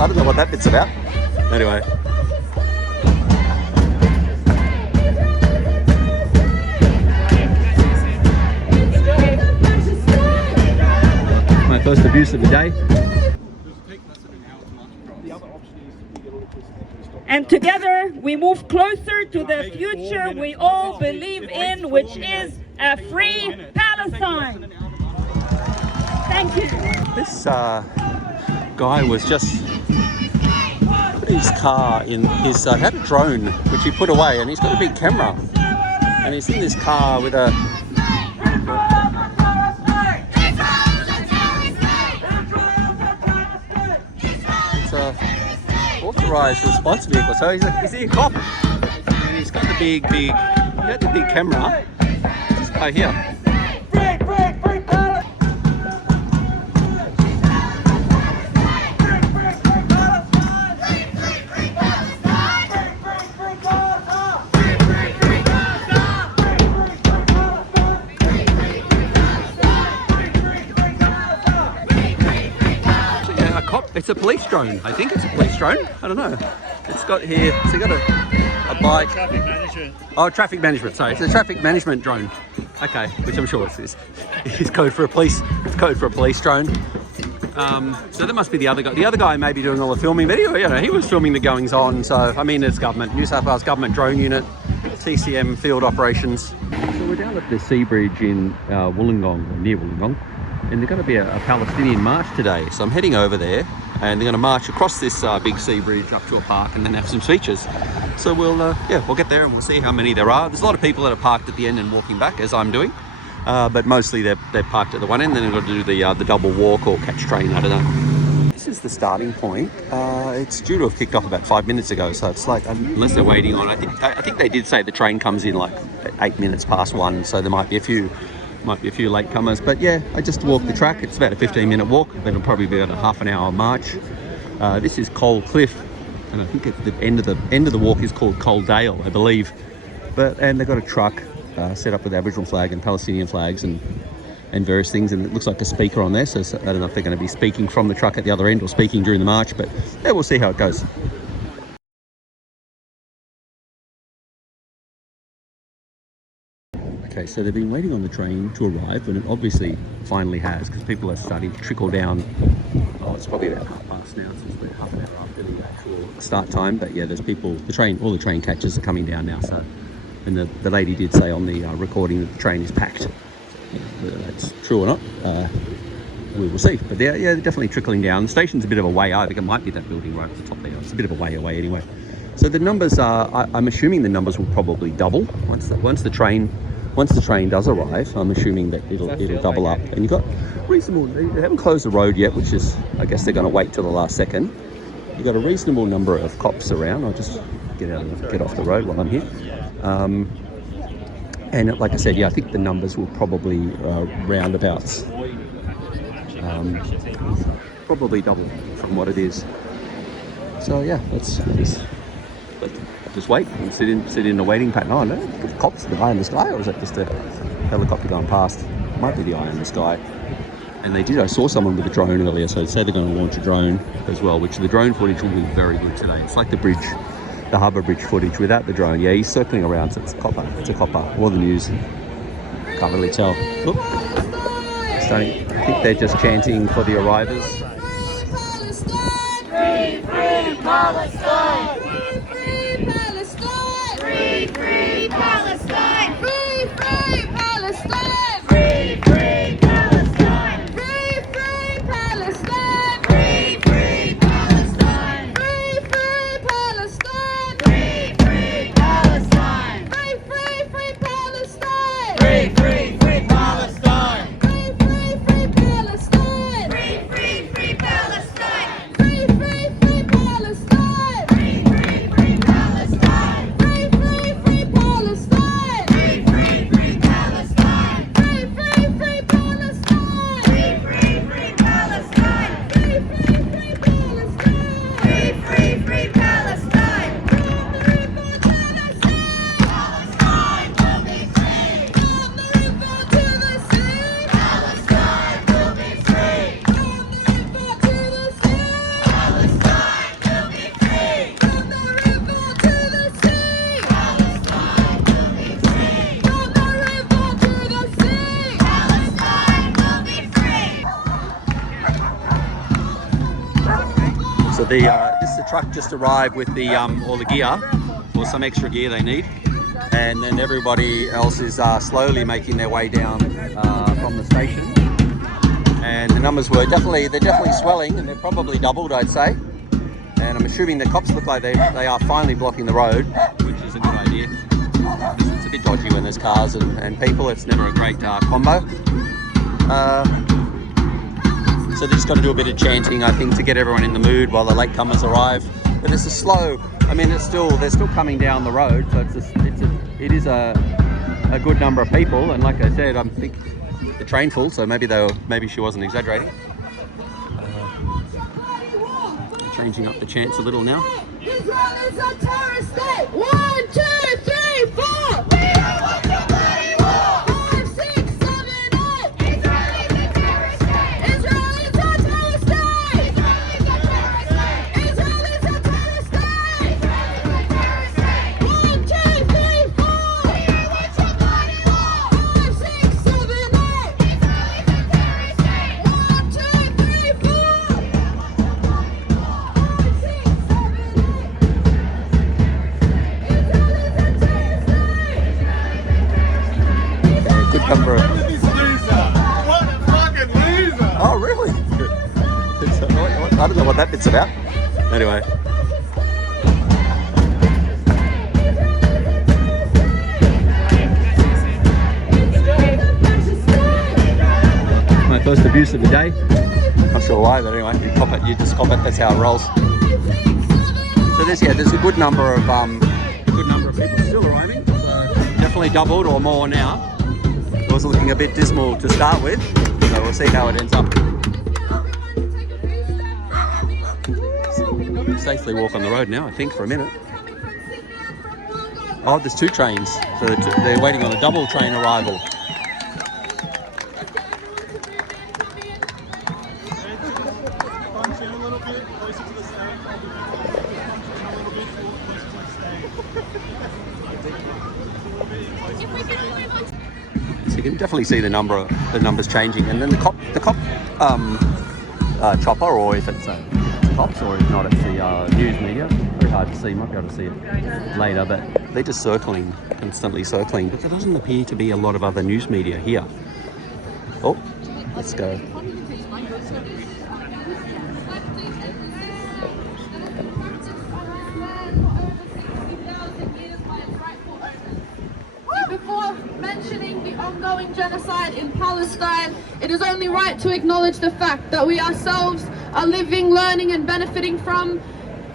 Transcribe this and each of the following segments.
I don't know what that bit's about. Anyway. My first abuse of the day. And together we move closer to the future we all believe in, which is a free Palestine. Thank you. This guy was just put his car in his had a drone which he put away, and he's got a big camera, and he's in this car with a authorised response vehicle. So he's a cop, and he's got the big camera. This guy here. It's a police drone. I think it's a police drone. I don't know. It's got here. So you got a bike. Traffic management. Oh, traffic management. Sorry, it's a traffic management drone. Okay, which I'm sure is code for a police. It's code for a police drone. So that must be the other guy. The other guy may be doing all the filming video. You know, he was filming the goings on. So I mean, it's government. New South Wales Government Drone Unit, TCM Field Operations. So we're down at the Shoebridge in Wollongong, or near Wollongong. And there's going to be a Palestinian march today. So I'm heading over there, and they're going to march across this big sea bridge up to a park and then have some speeches. So we'll get there and we'll see how many there are. There's a lot of people that are parked at the end and walking back, as I'm doing. But mostly they're parked at the one end, then they've got to do the double walk or catch train, I don't know. This is the starting point. It's due to have kicked off about 5 minutes ago, so it's like, unless they're waiting on, I think they did say the train comes in like 8 minutes past 1, so there might be a few latecomers, but yeah, I just walked the track. It's about a 15-minute walk, but it'll probably be about a half an hour march. This is Coalcliff, and I think at the end of the walk is called Coaldale, I believe. And they've got a truck set up with Aboriginal flag and Palestinian flags and various things, and it looks like a speaker on there. So I don't know if they're going to be speaking from the truck at the other end or speaking during the march, but yeah, we'll see how it goes. Okay, so they've been waiting on the train to arrive, and it obviously finally has, because people are starting to trickle down. Oh, it's probably about 1:30 now, so it's about half an hour after the actual start time. But yeah, there's people, all the train catches are coming down now. So, and the lady did say on the recording that the train is packed. Whether that's true or not, we will see. But yeah, they're definitely trickling down. The station's a bit of a way out. I think it might be that building right at the top there. It's a bit of a way away anyway. So the numbers are, I'm assuming the numbers will probably double once the train does arrive. I'm assuming that it'll double up. And you've got reasonable, they haven't closed the road yet, which is, I guess they're going to wait till the last second. You've got a reasonable number of cops around. I'll just get off the road while I'm here. And like I said, yeah, I think the numbers will probably roundabouts. Probably double from what it is. So yeah, let's just wait and sit in a waiting pattern. Oh no, the cops, the eye in the sky, or is that just a helicopter going past? Might be the eye in the sky. And I saw someone with a drone earlier, so they say they're going to launch a drone as well, which the drone footage will be very good today. It's like the bridge, the harbour bridge footage without the drone. Yeah, he's circling around, so it's a copper. All the news. Can't really tell. Look, I think they're just chanting for the arrivers. Free, free Palestine! Free, free Palestine! Free, free Palestine! Free, free Palestine! Free, free Palestine! Free, free Palestine! Free, free Palestine! Free, free Palestine! Free, free, free Palestine! Free, free, free Palestine! Free, free, free Palestine! Free, free, free Palestine! Free, free, free Palestine! Free, free, free Palestine! Free, free, free Palestine! So the truck just arrived with the all the gear, or some extra gear they need, and then everybody else is slowly making their way down from the station. And the numbers they're definitely swelling, and they're probably doubled, I'd say. And I'm assuming the cops look like they are finally blocking the road, which is a good idea. It's a bit dodgy when there's cars and people. It's never a great combo. So they just got to do a bit of chanting, I think, to get everyone in the mood while the latecomers arrive. But it's a slow. I mean, they're still coming down the road, so it is a good number of people. And like I said, I think the train full, so maybe she wasn't exaggerating. Changing up the chants a little now. Israel is a terrorist state. 1, 2, 3, 4. We don't want your bloody war. 5, 6, 7, 8. Israel is a terrorist state. Israel is a terrorist state. Israel is a terrorist state. Israel is a terrorist state. 1, 2, 3, 4. We don't want your bloody war. 5, 6, 7, 8. Israel is a terrorist state. 1, 2, 3, 4. Number of... What a fucking loser! Oh, really? I don't know what that bit's about. Anyway. My first abuse of the day. Not sure why, but anyway, you just cop it. That's how it rolls. So there's a good number of people still arriving. So definitely doubled or more now. It was looking a bit dismal to start with, so we'll see how it ends up. Safely walk on the road now, I think, for a minute. Oh, there's 2 trains, so they're waiting on a double train arrival. You can definitely see the numbers changing, and then the cop chopper, or if it's cops, or if not, it's the news media. Very hard to see. Might be able to see it later, but they're just constantly circling. But there doesn't appear to be a lot of other news media here. Oh, let's go. Before mentioning the ongoing genocide in Palestine, it is only right to acknowledge the fact that we ourselves are living, learning and benefiting from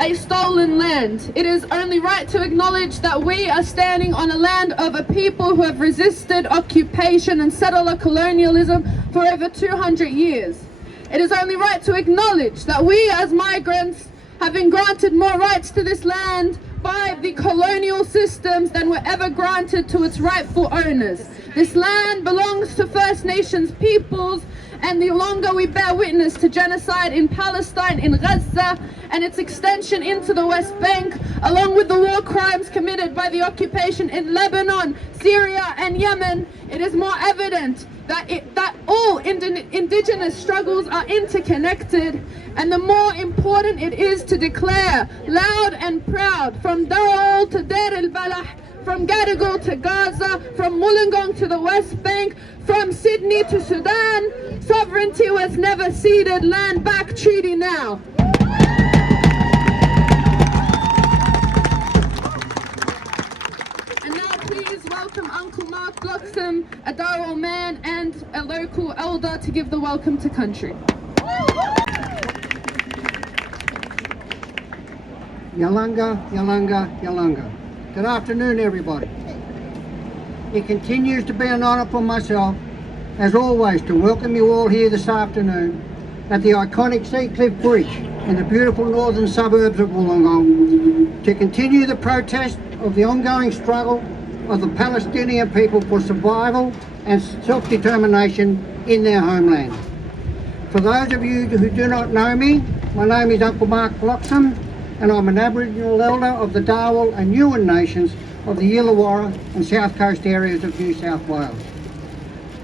a stolen land. It is only right to acknowledge that we are standing on a land of a people who have resisted occupation and settler colonialism for over 200 years. It is only right to acknowledge that we as migrants have been granted more rights to this land by the colonial systems than were ever granted to its rightful owners. This land belongs to First Nations peoples, and the longer we bear witness to genocide in Palestine, in Gaza, and its extension into the West Bank, along with the war crimes committed by the occupation in Lebanon, Syria and Yemen, it is more evident that all indigenous struggles are interconnected, and the more important it is to declare loud and proud, from Dharawal to Deir al-Balah, from Gadigal to Gaza, from Wollongong to the West Bank, from Sydney to Sudan, sovereignty was never ceded, land back, treaty now. And now please welcome Uncle Mark Bloxom, a Dharawal man and a local elder, to give the welcome to country. Yalanga, Yalanga, Yalanga. Good afternoon, everybody. It continues to be an honour for myself, as always, to welcome you all here this afternoon at the iconic Coalcliff Bridge in the beautiful northern suburbs of Wollongong to continue the protest of the ongoing struggle of the Palestinian people for survival and self-determination in their homeland. For those of you who do not know me, my name is Uncle Mark Bloxom, and I'm an Aboriginal elder of the Dharawal and Yuin nations of the Illawarra and South Coast areas of New South Wales.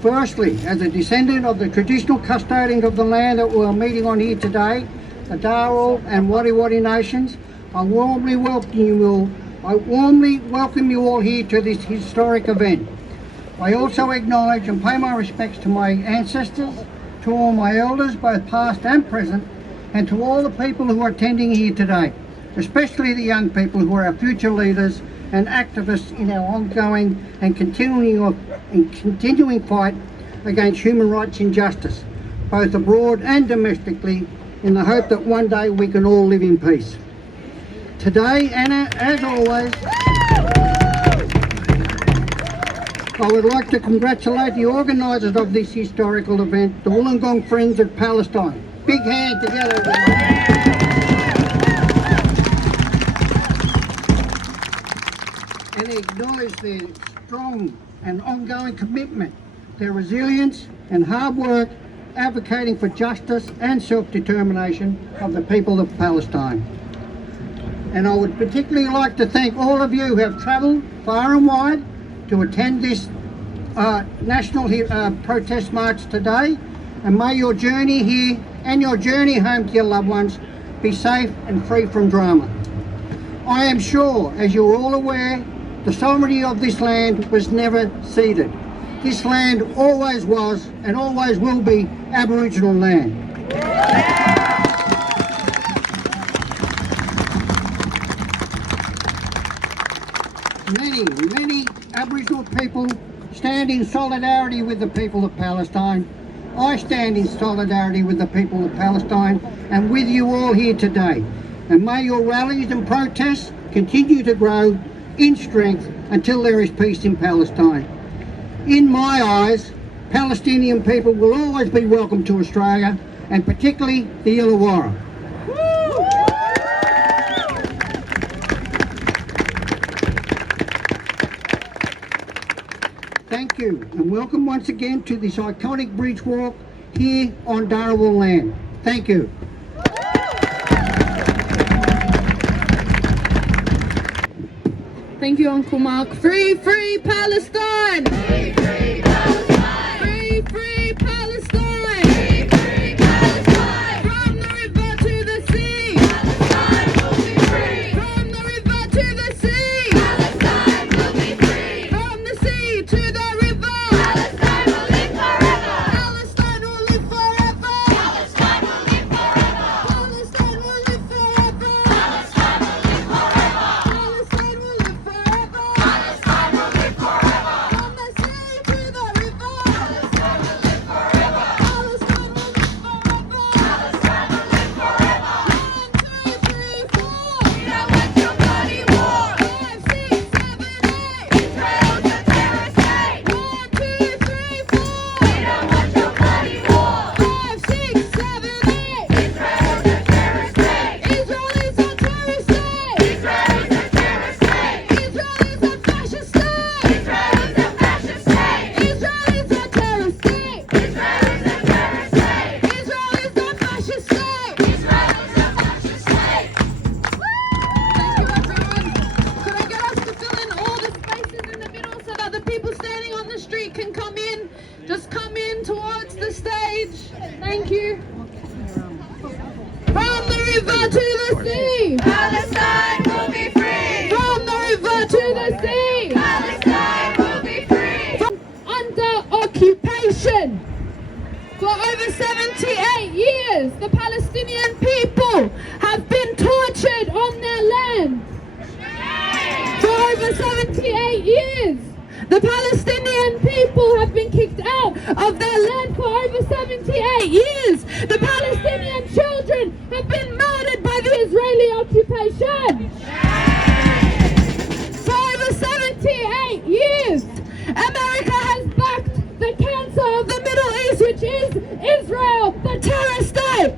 Firstly, as a descendant of the traditional custodians of the land that we're meeting on here today, the Dharawal and Wadi nations, I warmly welcome you all. I warmly welcome you all here to this historic event. I also acknowledge and pay my respects to my ancestors, to all my elders, both past and present, and to all the people who are attending here today, especially the young people who are our future leaders and activists in our ongoing and continuing fight against human rights injustice, both abroad and domestically, in the hope that one day we can all live in peace. Today, Anna, as always, I would like to congratulate the organisers of this historical event, the Wollongong Friends of Palestine. Big hand together, everyone. And acknowledge their strong and ongoing commitment, their resilience and hard work advocating for justice and self-determination of the people of Palestine. And I would particularly like to thank all of you who have travelled far and wide to attend this national protest march today, and may your journey here and your journey home to your loved ones be safe and free from drama. I am sure, as you're all aware, the sovereignty of this land was never ceded. This land always was and always will be Aboriginal land. Many Aboriginal people stand in solidarity with the people of Palestine. I stand in solidarity with the people of Palestine and with you all here today. And may your rallies and protests continue to grow in strength until there is peace in Palestine. In my eyes, Palestinian people will always be welcome to Australia, and particularly the Illawarra. Thank you, and welcome once again to this iconic bridge walk here on Dharawal land. Thank you. Thank you, Uncle Mark. Free, free Palestine! Free, free Palestine! Free, free Palestine! Free, free Palestine! From the river to the sea, Palestine will be free! From the river to the sea, Palestine will be free! From the sea to the river, Palestine will live forever! Palestine will live forever! Palestine will live forever! Palestine will live forever! Palestine will live forever! Palestine will live forever! Palestine will live forever! From the sea to the river, Palestine will live forever! Palestine will live forever! Palestine will live forever! 1, 2, 3, 4. We don't want your bloody war! 5, 6, 7, 8. Israel's a terrorist state! 1, 2, 3, 4. We don't want your bloody war! 5, 6, 7, 8. Israel's a terrorist state! Israel is a terrorist state! Israel is a terrorist state! Israel is a fascist state! Israel is a fascist state! Israel is a terrorist state! Israel is a terrorist state! Israel is a fascist state! Israel is a fascist state! Thank you, everyone. Could I get us to fill in all the spaces in the middle so that the people standing on the street can come in? Just come in towards the stage. Thank you. From the river to the sea, Palestine will be free. From the river to the sea, Palestine will be free. From under occupation for over 78 years, the Palestinian people have been tortured on their land. For over 78 years, the Palestinian people have been kicked out of their land for over 78 years. The Palestinian children have been murdered by the Israeli occupation. For over 78 years, America has backed the cancer of the Middle East, which is Israel, the terrorist state.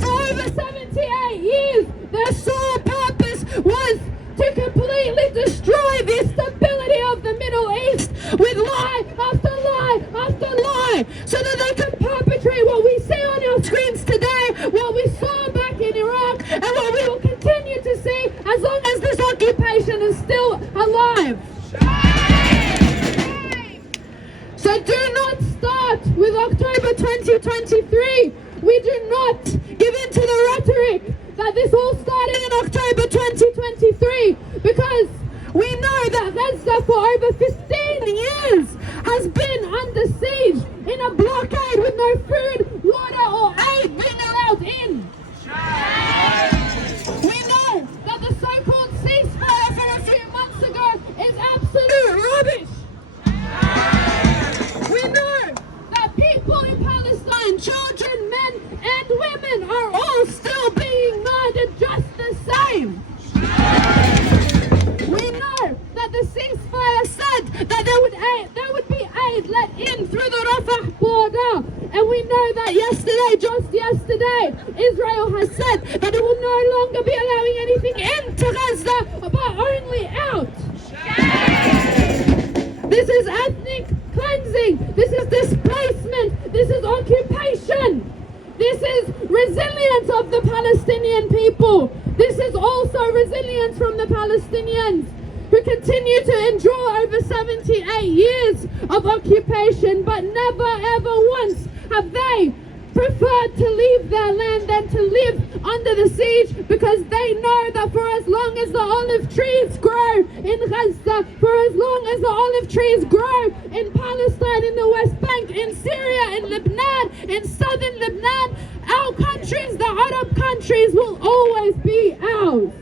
For over 78 years, their sole purpose was to completely destroy the stability of the Middle East with lie after lie after lie, so that they can perpetrate what we see on your screens today, what we saw back in Iraq, and what we will continue to see as long as this occupation is still alive. So do not start with October 2023 we do not give in to the rhetoric that this all started in October 2023, because we know that Gaza for over 15 years has been under siege in a blockade with no food, water or aid being allowed in. We know that the so-called ceasefire from a few months ago is absolute rubbish. We know that people in Palestine, children, men and women are all still being murdered just the same. We know that the ceasefire said that there would be aid let in through the Rafah border, and we know that just yesterday, Israel has said that it will no longer be allowing anything into Gaza, but only out. This is ethnic cleansing, this is displacement, this is occupation, this is resilience of the Palestinian people, this is also resilience from the Palestinians who continue to endure over 78 years of occupation, but never ever once have they preferred to leave their land than to live under the siege, because they know that for as long as the olive trees grow in Gaza, for as long as the olive trees grow in Palestine, in the West Bank, in Syria, in Lebanon, in southern Lebanon, our countries, the Arab countries, will always be ours.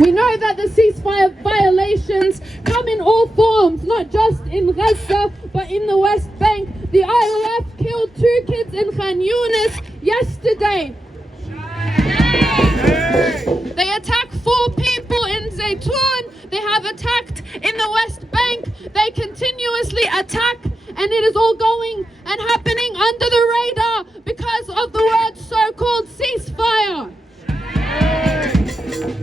We know that the ceasefire violations come in all forms, not just in Gaza, but in the West Bank. The IOF killed 2 kids in Khan Yunis yesterday. They attacked 4 people in Zaytoun. They have attacked in the West Bank. They continuously attack, and it is all going and happening under the radar because of the word so-called ceasefire.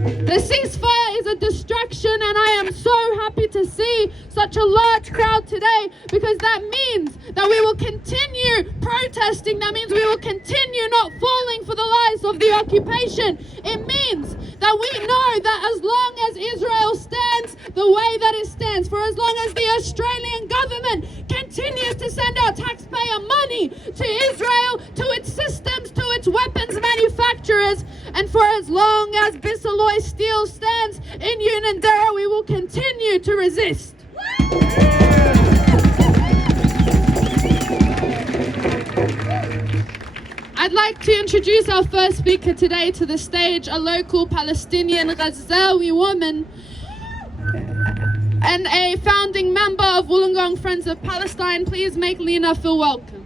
The ceasefire is a distraction, and I am so happy to see such a large crowd today, because that means that we will continue protesting. That means we will continue not falling for the lies of the occupation. It means that we know that as long as Israel stands the way that it stands, for as long as the Australian government continues to send out taxpayer money to Israel, to its systems, to its weapons manufacturers, and for as long as Bisalloy Steel stands in Yuin, we will continue to resist. I'd like to introduce our first speaker today to the stage, a local Palestinian Gazawi woman and a founding member of Wollongong Friends of Palestine. Please make Lena feel welcome.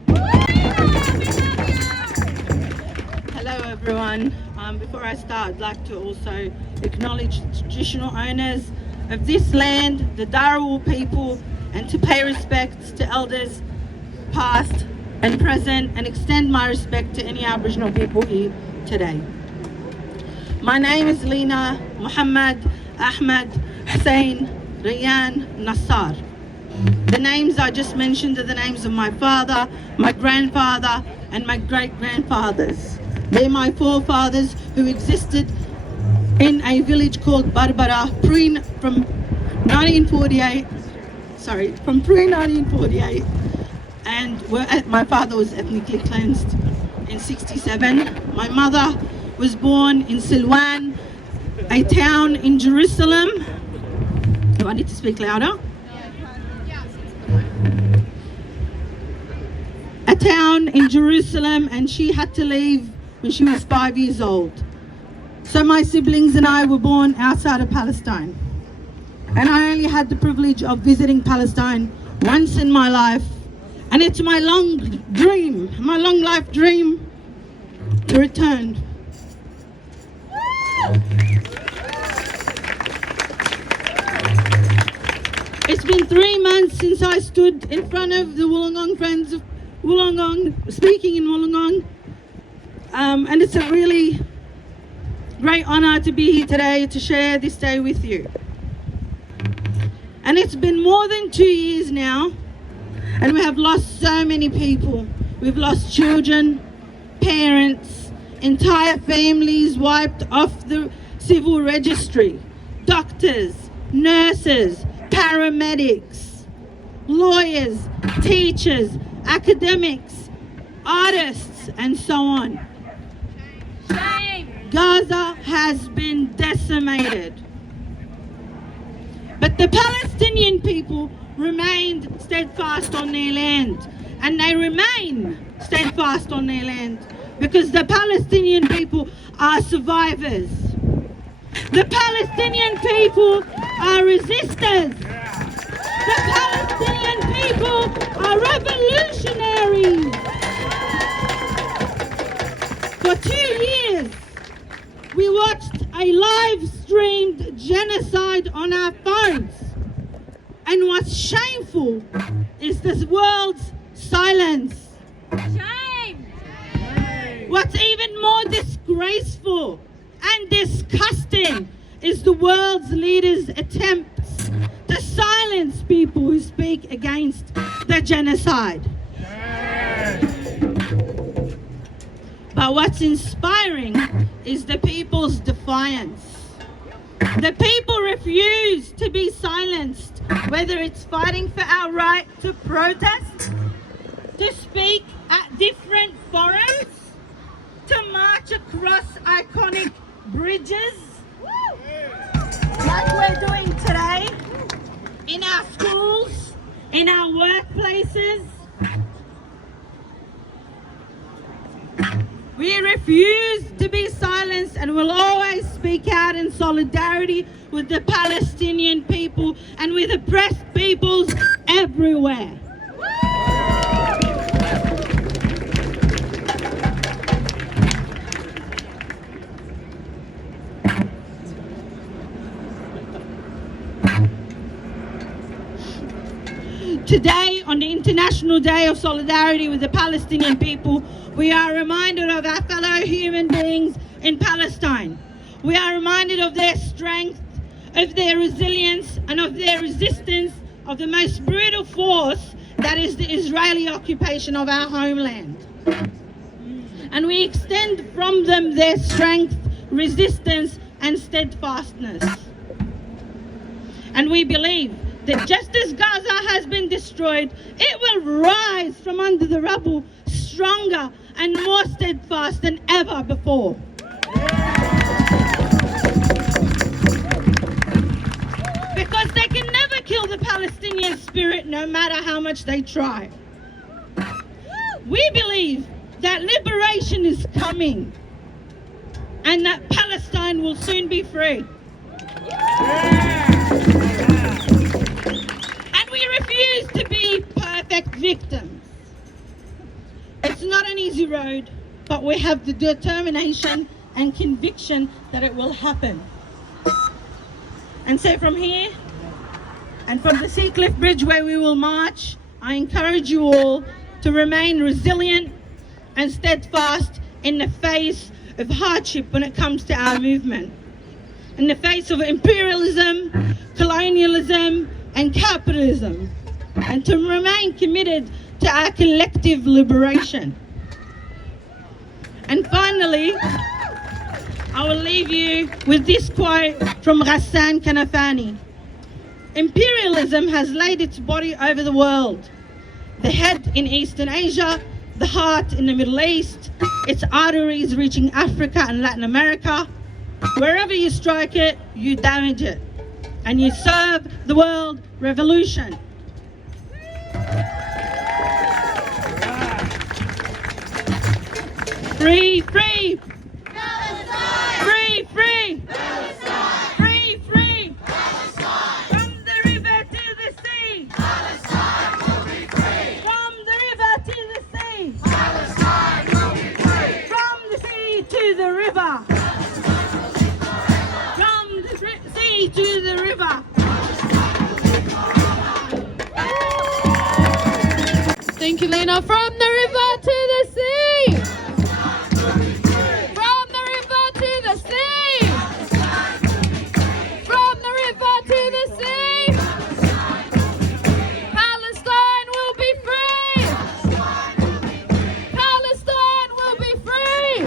Hello everyone. Before I start, I'd like to also acknowledge the traditional owners of this land, the Dharawal people, and to pay respects to elders past and present, and extend my respect to any Aboriginal people here today. My name is Lena Muhammad Ahmed Hussein Rayan Nassar. The names I just mentioned are the names of my father, my grandfather, and my great-grandfathers. They're my forefathers who existed in a village called Barbara from pre-1948, and my father was ethnically cleansed in 67. My mother was born in Silwan, a town in Jerusalem. Do I need to speak louder? A town in Jerusalem, and she had to leave when she was 5 years old. So my siblings and I were born outside of Palestine. And I only had the privilege of visiting Palestine once in my life. And it's my long life dream to return. It's been 3 months since I stood in front of the Wollongong Friends of Wollongong, speaking in Wollongong. And it's a really great honour to be here today to share this day with you. And it's been more than 2 years now, and we have lost so many people. We've lost children, parents, entire families wiped off the civil registry, doctors, nurses, paramedics, lawyers, teachers, academics, artists, and so on. Gaza has been decimated. But the Palestinian people remained steadfast on their land, and they remain steadfast on their land because the Palestinian people are survivors. The Palestinian people are resistors. The Palestinian people are revolutionaries. For 2 years, we watched a live-streamed genocide on our phones. And what's shameful is this world's silence. Shame! What's even more disgraceful and disgusting is the world's leaders' attempts to silence people who speak against the genocide. But what's inspiring is the people's defiance. The people refuse to be silenced, whether it's fighting for our right to protest, to speak at different forums, to march across iconic bridges, like we're doing today, in our schools, in our workplaces. We refuse to be silenced and will always speak out in solidarity with the Palestinian people and with oppressed peoples everywhere. Today, on the International Day of Solidarity with the Palestinian people, we are reminded of our fellow human beings in Palestine. We are reminded of their strength, of their resilience, and of their resistance of the most brutal force that is the Israeli occupation of our homeland. And we extend from them their strength, resistance, and steadfastness. And we believe that just as Gaza has been destroyed, it will rise from under the rubble stronger and more steadfast than ever before. Because they can never kill the Palestinian spirit no matter how much they try. We believe that liberation is coming and that Palestine will soon be free. And we refuse to be perfect victims. It's not an easy road, but we have the determination and conviction that it will happen. And so from here, and from the Coalcliff Bridge where we will march, I encourage you all to remain resilient and steadfast in the face of hardship when it comes to our movement. In the face of imperialism, colonialism, and capitalism, and to remain committed to our collective liberation. And finally, I will leave you with this quote from Ghassan Kanafani. Imperialism has laid its body over the world, the head in Eastern Asia, the heart in the Middle East, its arteries reaching Africa and Latin America. Wherever you strike it, you damage it, and you serve the world revolution. Free, free! Palestine! Free, free! Palestine! Free, free! Palestine! From the river to the sea! Palestine will be free! From the river to the sea! Palestine will be free! From the sea to the river! From the sea to the river! Thank you, Lena. From the river to the sea! From the river to the sea! From the river to the sea! Palestine will be free! Palestine will be free!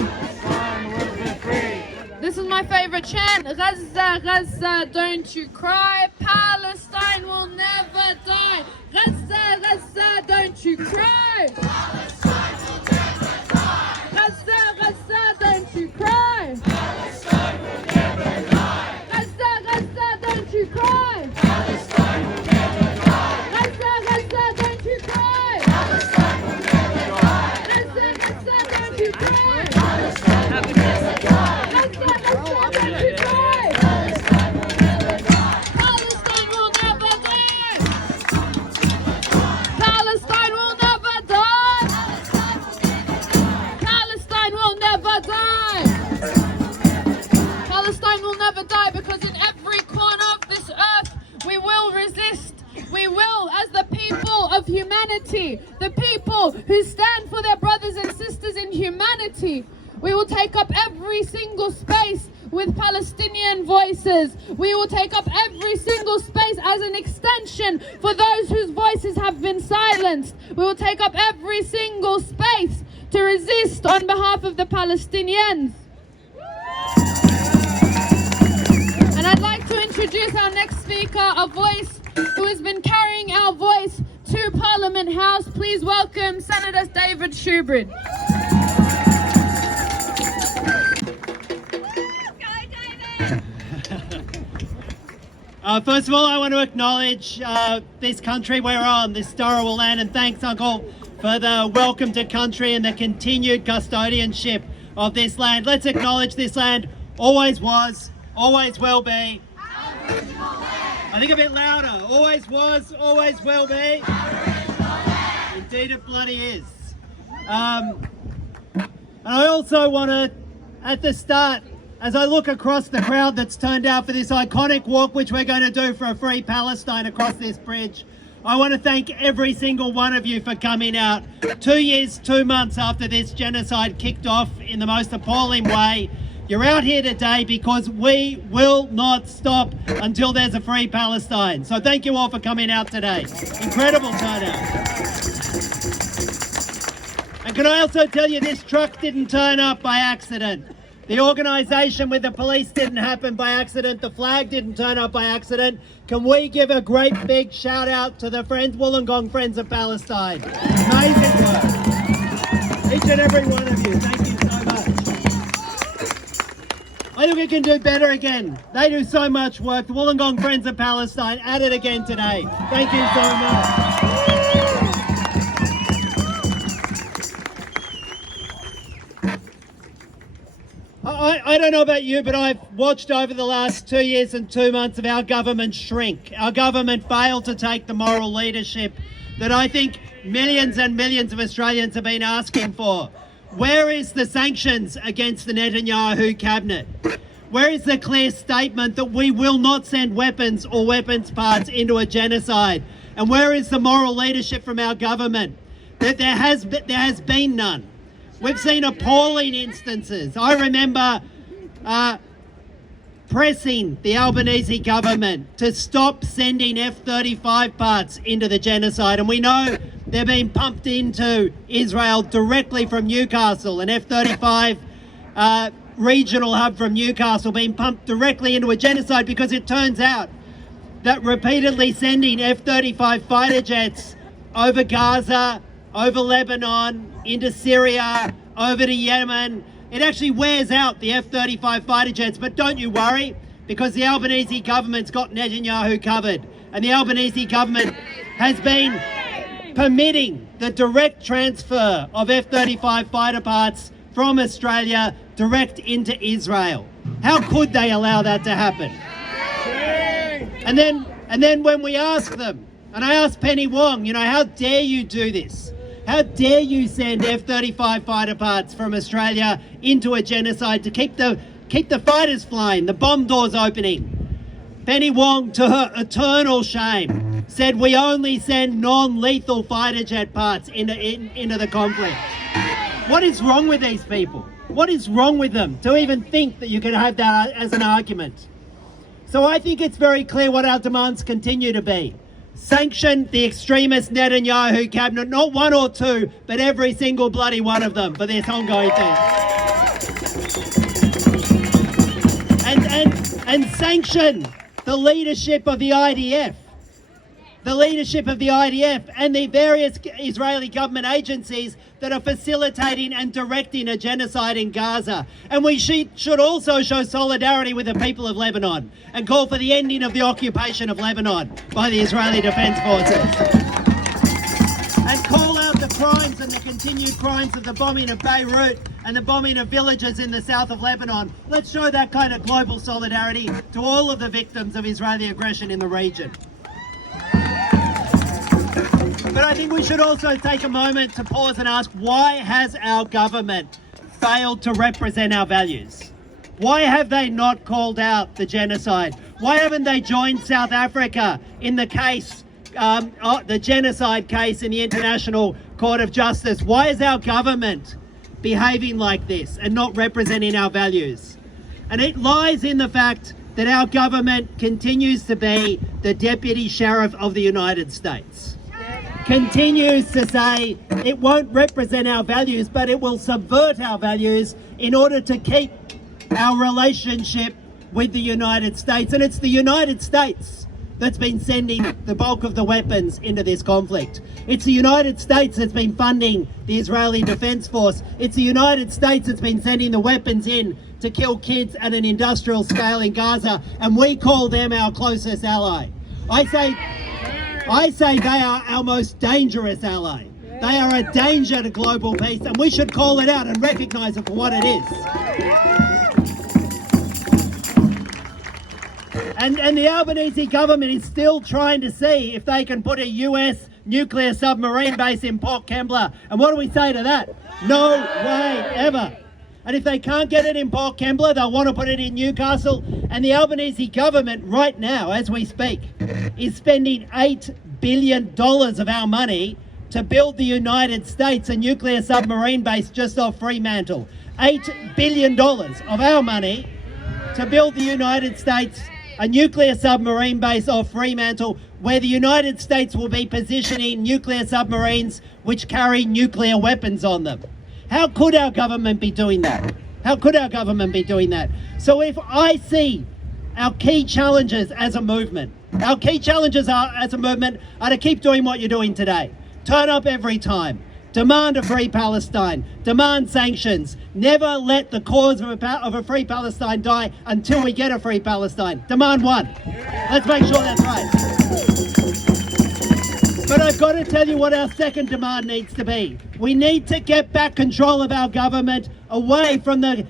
again. Gaza, Gaza, don't you cry. Palestine will never die. Gaza, Gaza, don't you cry. Palestine will never die. Gaza, Gaza, don't you cry. Palestine will never die. Gaza, Gaza, don't you cry. Palestine will never die. Gaza, Gaza, don't you cry. Palestine will never die. Gaza, Gaza, don't you cry. Palestine will never die. Gaza, Gaza, don't you cry. Palestine will never die. Palestine will never die. Palestine will never die. Palestine will never die. Palestine will never die, because in every corner of this earth we will resist. We will, as the people of humanity, the people who stand for their brothers and sisters in humanity, we will take up every single space with Palestinian voices. We will take up every single space as an extension for those whose voices have been silenced. We will take up every single space to resist on behalf of the Palestinians. And I'd like to introduce our next speaker, a voice who has been carrying our voice to Parliament House. Please welcome Senator David Shoebridge. First of all, I want to acknowledge this country we're on, this Dharawal land, and thanks, Uncle, for the welcome to country and the continued custodianship of this land. Let's acknowledge this land always was, always will be. I think a bit louder. Always was, always will be. Indeed it bloody is. And I also want to, at the start, as I look across the crowd that's turned out for this iconic walk which we're going to do for a free Palestine across this bridge, I want to thank every single one of you for coming out 2 years, 2 months after this genocide kicked off in the most appalling way. You're out here today because we will not stop until there's a free Palestine. So thank you all for coming out today. Incredible turnout. And can I also tell you, this truck didn't turn up by accident. The organisation with the police didn't happen by accident. The flag didn't turn up by accident. Can we give a great big shout out to the Wollongong Friends of Palestine? Amazing work. Each and every one of you, thank you so much. I think we can do better again. They do so much work. The Wollongong Friends of Palestine at it again today. Thank you so much. I don't know about you, but I've watched over the last 2 years and 2 months of our government shrink. Our government failed to take the moral leadership that I think millions and millions of Australians have been asking for. Where is the sanctions against the Netanyahu cabinet? Where is the clear statement that we will not send weapons or weapons parts into a genocide? And where is the moral leadership from our government? That there has been none. We've seen appalling instances. I remember pressing the Albanese government to stop sending F-35 parts into the genocide. And we know they're being pumped into Israel directly from Newcastle. An F-35 regional hub from Newcastle being pumped directly into a genocide, because it turns out that repeatedly sending F-35 fighter jets over Gaza, over Lebanon, into Syria, over to Yemen, it actually wears out the F-35 fighter jets. But don't you worry, because the Albanese government's got Netanyahu covered. And the Albanese government has been permitting the direct transfer of F-35 fighter parts from Australia direct into Israel. How could they allow that to happen? And then when we ask them, and I asked Penny Wong, you know, how dare you do this? How dare you send F-35 fighter parts from Australia into a genocide to keep the fighters flying, the bomb doors opening? Penny Wong, to her eternal shame, said we only send non-lethal fighter jet parts into the conflict. What is wrong with these people? What is wrong with them to even think that you can have that as an argument? So I think it's very clear what our demands continue to be. Sanction the extremist Netanyahu cabinet, not one or two, but every single bloody one of them for this ongoing thing. and sanction the leadership of the IDF. The leadership of the IDF and the various Israeli government agencies that are facilitating and directing a genocide in Gaza. And we should also show solidarity with the people of Lebanon and call for the ending of the occupation of Lebanon by the Israeli Defense Forces. And call out the crimes and the continued crimes of the bombing of Beirut and the bombing of villages in the south of Lebanon. Let's show that kind of global solidarity to all of the victims of Israeli aggression in the region. But I think we should also take a moment to pause and ask, why has our government failed to represent our values? Why have they not called out the genocide? Why haven't they joined South Africa in the case, the genocide case in the International Court of Justice? Why is our government behaving like this and not representing our values? And it lies in the fact that our government continues to be the Deputy Sheriff of the United States. Continues to say it won't represent our values, but it will subvert our values in order to keep our relationship with the United States. And it's the United States that's been sending the bulk of the weapons into this conflict. It's the United States that's been funding the Israeli Defense Force. It's the United States that's been sending the weapons in to kill kids at an industrial scale in Gaza, and we call them our closest ally. I say they are our most dangerous ally. They are a danger to global peace, and we should call it out and recognise it for what it is. And the Albanese government is still trying to see if they can put a US nuclear submarine base in Port Kembla. And what do we say to that? No way ever. And if they can't get it in Port Kembla, they'll want to put it in Newcastle. And the Albanese government right now, as we speak, is spending $8 billion of our money to build the United States a nuclear submarine base just off Fremantle. $8 billion of our money to build the United States a nuclear submarine base off Fremantle, where the United States will be positioning nuclear submarines which carry nuclear weapons on them. How could our government be doing that? How could our government be doing that? So if I see our key challenges as a movement, our key challenges as a movement are to keep doing what you're doing today. Turn up every time. Demand a free Palestine. Demand sanctions. Never let the cause of a free Palestine die until we get a free Palestine. Demand one. Let's make sure that's right. But I've got to tell you what our second demand needs to be. We need to get back control of our government away from the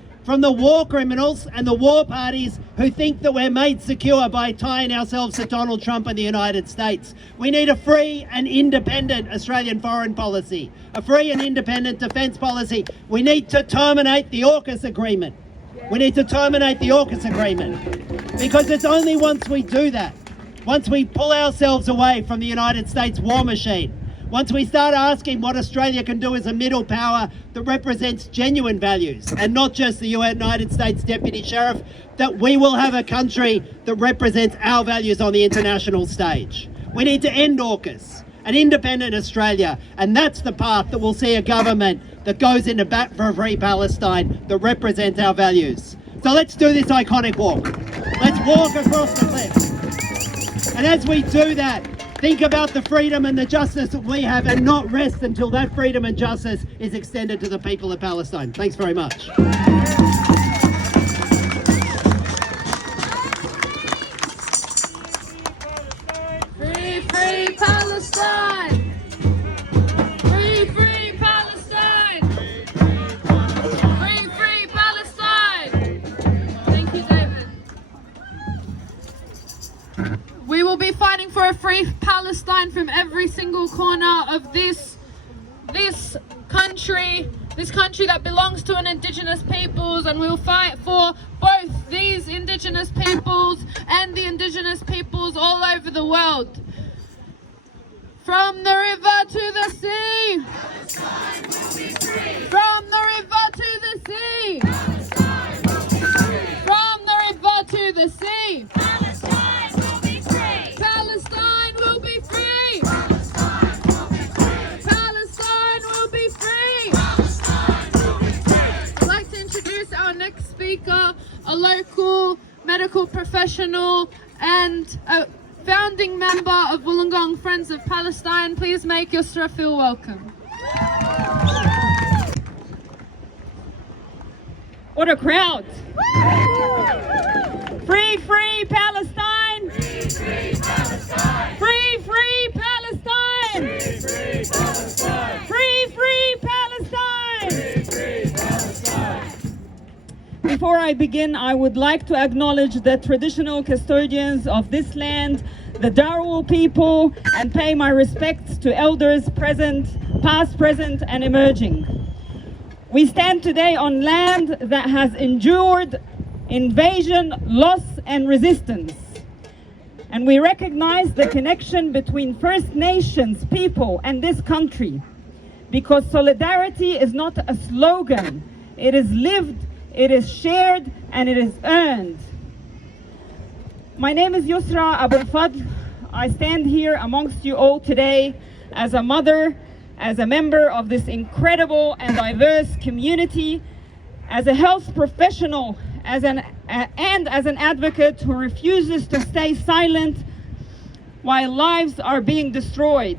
war criminals and the war parties who think that we're made secure by tying ourselves to Donald Trump and the United States. We need a free and independent Australian foreign policy, a free and independent defence policy. We need to terminate the AUKUS agreement. We need to terminate the AUKUS agreement, because it's only once we do that, once we pull ourselves away from the United States war machine, once we start asking what Australia can do as a middle power that represents genuine values and not just the United States Deputy Sheriff, that we will have a country that represents our values on the international stage. We need to end AUKUS, an independent Australia, and that's the path that will see a government that goes into bat for a free Palestine that represents our values. So let's do this iconic walk. Let's walk across the cliff. And as we do that, think about the freedom and the justice that we have, and not rest until that freedom and justice is extended to the people of Palestine. Thanks very much. Free, free Palestine! Free, free Palestine! Free, free Palestine! Thank you, David. We will be fighting for a free Palestine from every single corner of this country that belongs to an Indigenous peoples, and we'll fight for both these Indigenous peoples and the Indigenous peoples all over the world. From the river to the sea! Palestine will be free! From the river to the sea! Palestine will be free! From the river to the sea! Palestine will be free! Palestine will be free! Palestine will be free! Palestine will be free! Palestine will be free! I'd like to introduce our next speaker, a local medical professional professional and a founding member of Wollongong Friends of Palestine. Please make Yossra feel welcome. What a crowd! Free, free Palestine! Free, free Palestine! Free, free Palestine! Free, free Palestine! Free, free Palestine! Free, free Palestine! Before I begin, I would like to acknowledge the traditional custodians of this land, the Dharawal people, and pay my respects to elders present, past, present, and emerging. We stand today on land that has endured invasion, loss, and resistance. And we recognize the connection between First Nations people and this country, because solidarity is not a slogan. It is lived, it is shared, and it is earned. My name is Yossra Abouelfadl. I stand here amongst you all today as a mother, as a member of this incredible and diverse community, as a health professional, as an advocate who refuses to stay silent while lives are being destroyed.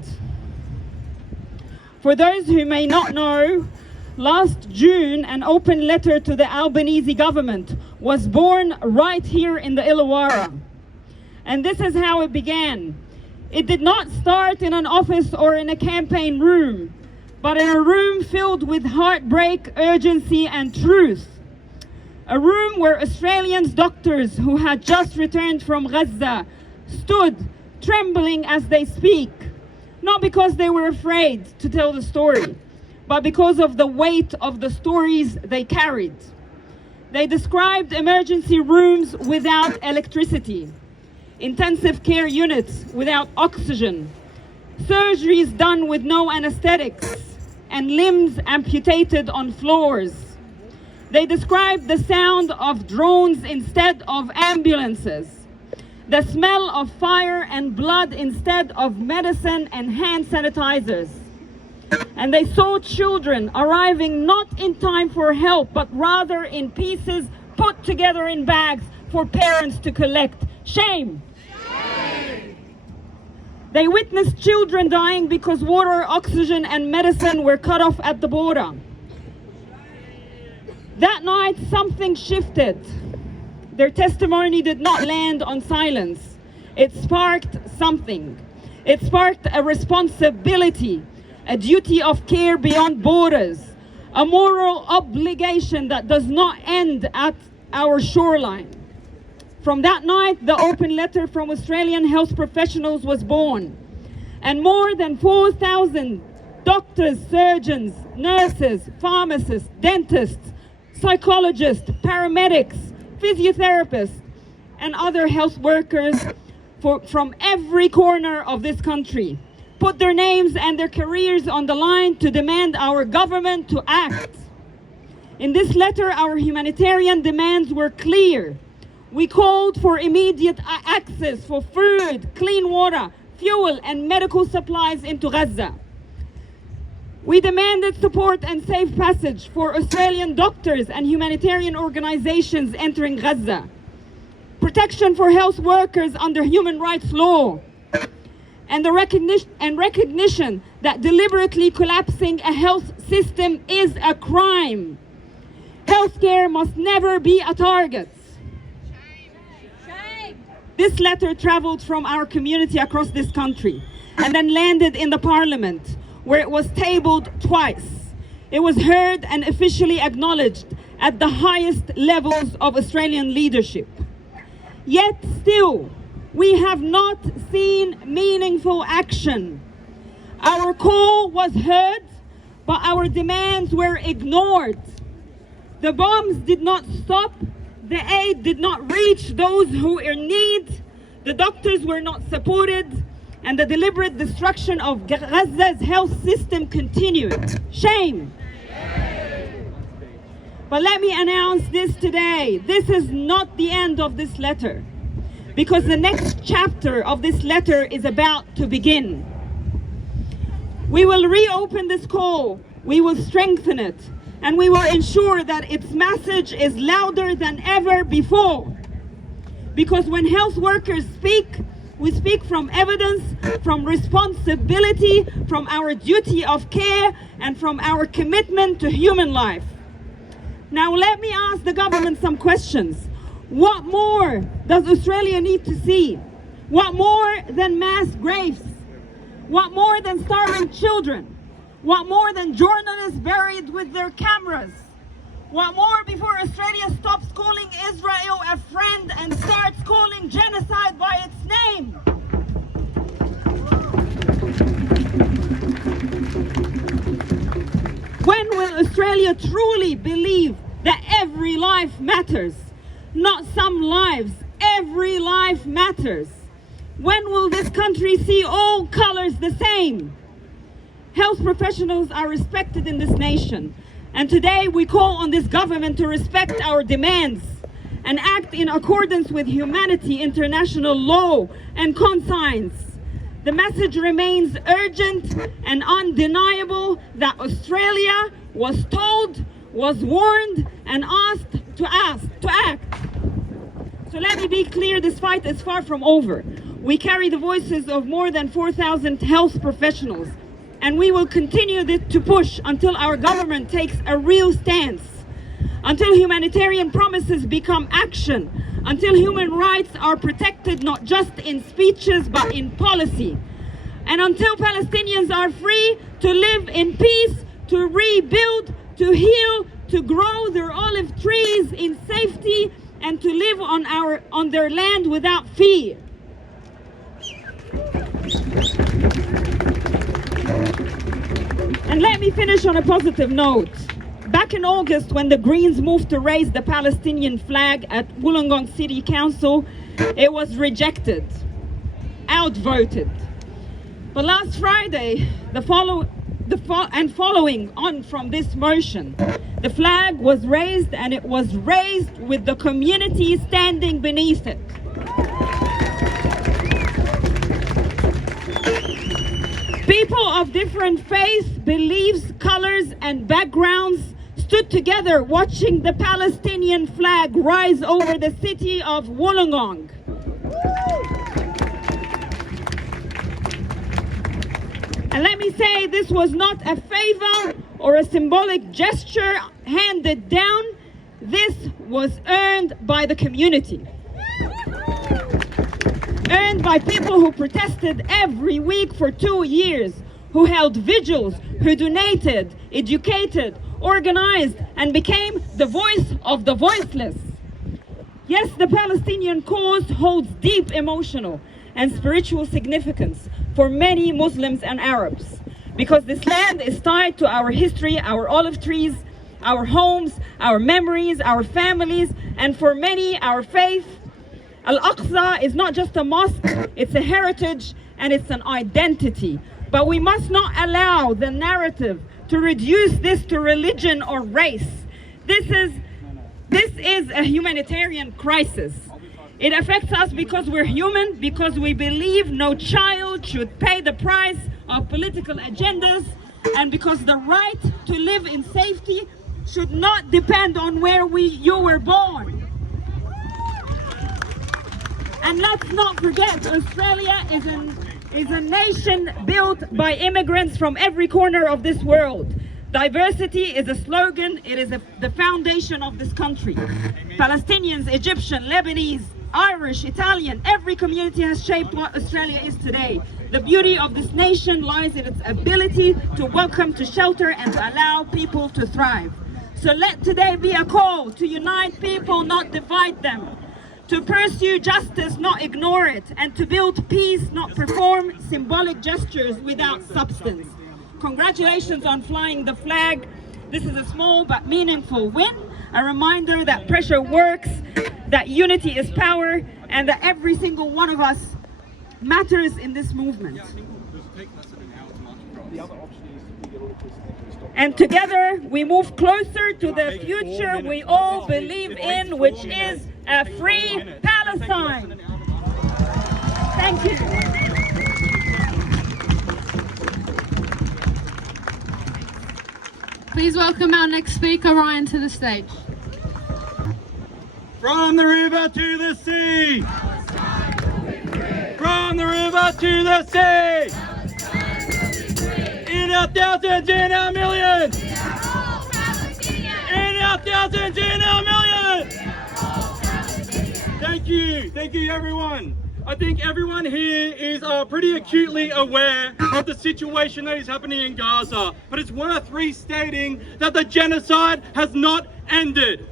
For those who may not know, last June, an open letter to the Albanese government was born right here in the Illawarra. And this is how it began. It did not start in an office or in a campaign room, but in a room filled with heartbreak, urgency, and truth. A room where Australian doctors who had just returned from Gaza stood trembling as they speak, not because they were afraid to tell the story, but because of the weight of the stories they carried. They described emergency rooms without electricity, intensive care units without oxygen, surgeries done with no anesthetics, and limbs amputated on floors. They described the sound of drones instead of ambulances, the smell of fire and blood instead of medicine and hand sanitizers. And they saw children arriving not in time for help, but rather in pieces put together in bags for parents to collect. Shame! They witnessed children dying because water, oxygen, and medicine were cut off at the border. That night, something shifted. Their testimony did not land on silence. It sparked something. It sparked a responsibility, a duty of care beyond borders, a moral obligation that does not end at our shoreline. From that night, the open letter from Australian health professionals was born, and more than 4,000 doctors, surgeons, nurses, pharmacists, dentists, psychologists, paramedics, physiotherapists, and other health workers from every corner of this country put their names and their careers on the line to demand our government to act. In this letter, our humanitarian demands were clear. We called for immediate access for food, clean water, fuel, and medical supplies into Gaza. We demanded support and safe passage for Australian doctors and humanitarian organizations entering Gaza, protection for health workers under human rights law, and the recognition that deliberately collapsing a health system is a crime. Healthcare must never be a target. This letter traveled from our community across this country and then landed in the parliament, where it was tabled twice. It was heard and officially acknowledged at the highest levels of Australian leadership. Yet still, we have not seen meaningful action. Our call was heard, but our demands were ignored. The bombs did not stop. The aid did not reach those who are in need. The doctors were not supported. And the deliberate destruction of Gaza's health system continued. Shame. But let me announce this today. This is not the end of this letter, because the next chapter of this letter is about to begin. We will reopen this call. We will strengthen it. And we will ensure that its message is louder than ever before. Because when health workers speak, we speak from evidence, from responsibility, from our duty of care, and from our commitment to human life. Now let me ask the government some questions. What more does Australia need to see? What more than mass graves? What more than starving children? What more than journalists buried with their cameras? What more before Australia stops calling Israel a friend and starts calling genocide by its name? When will Australia truly believe that every life matters? Not some lives, every life matters. When will this country see all colors the same? Health professionals are respected in this nation. And today we call on this government to respect our demands and act in accordance with humanity, international law and conscience. The message remains urgent and undeniable that Australia was told, was warned and asked to act. So let me be clear, this fight is far from over. We carry the voices of more than 4,000 health professionals, and we will continue to push until our government takes a real stance, until humanitarian promises become action, until human rights are protected not just in speeches but in policy, and until Palestinians are free to live in peace, to rebuild, to heal, to grow their olive trees in safety, and to live on their land without fear. And let me finish on a positive note. Back in August, when the Greens moved to raise the Palestinian flag at Wollongong City Council, it was rejected, outvoted. But last Friday, following on from this motion, the flag was raised, and it was raised with the community standing beneath it. People of different faiths, beliefs, colors, and backgrounds stood together watching the Palestinian flag rise over the city of Wollongong. And let me say, this was not a favor or a symbolic gesture handed down. This was earned by the community. Earned by people who protested every week for 2 years, who held vigils, who donated, educated, organized, and became the voice of the voiceless. Yes, the Palestinian cause holds deep emotional and spiritual significance for many Muslims and Arabs, because this land is tied to our history, our olive trees, our homes, our memories, our families, and for many, our faith. Al-Aqsa is not just a mosque, it's a heritage and it's an identity. But we must not allow the narrative to reduce this to religion or race. This is a humanitarian crisis. It affects us because we're human, because we believe no child should pay the price of political agendas, and because the right to live in safety should not depend on where you were born. And let's not forget, Australia is a nation built by immigrants from every corner of this world. Diversity is a slogan, it is the foundation of this country. Palestinians, Egyptian, Lebanese, Irish, Italian, every community has shaped what Australia is today. The beauty of this nation lies in its ability to welcome, to shelter, and to allow people to thrive. So let today be a call to unite people, not divide them. To pursue justice, not ignore it, and to build peace, not perform symbolic gestures without substance. Congratulations on flying the flag. This is a small but meaningful win, a reminder that pressure works, that unity is power, and that every single one of us matters in this movement. And together we move closer to the future we all believe in, which is a free Palestine. Thank you. Please welcome our next speaker, Ryan, to the stage. From the river to the sea. From the river to the sea. In our thousands, in our millions. In our thousands, in our millions. Thank you everyone. I think everyone here is pretty acutely aware of the situation that is happening in Gaza, but it's worth restating that the genocide has not ended.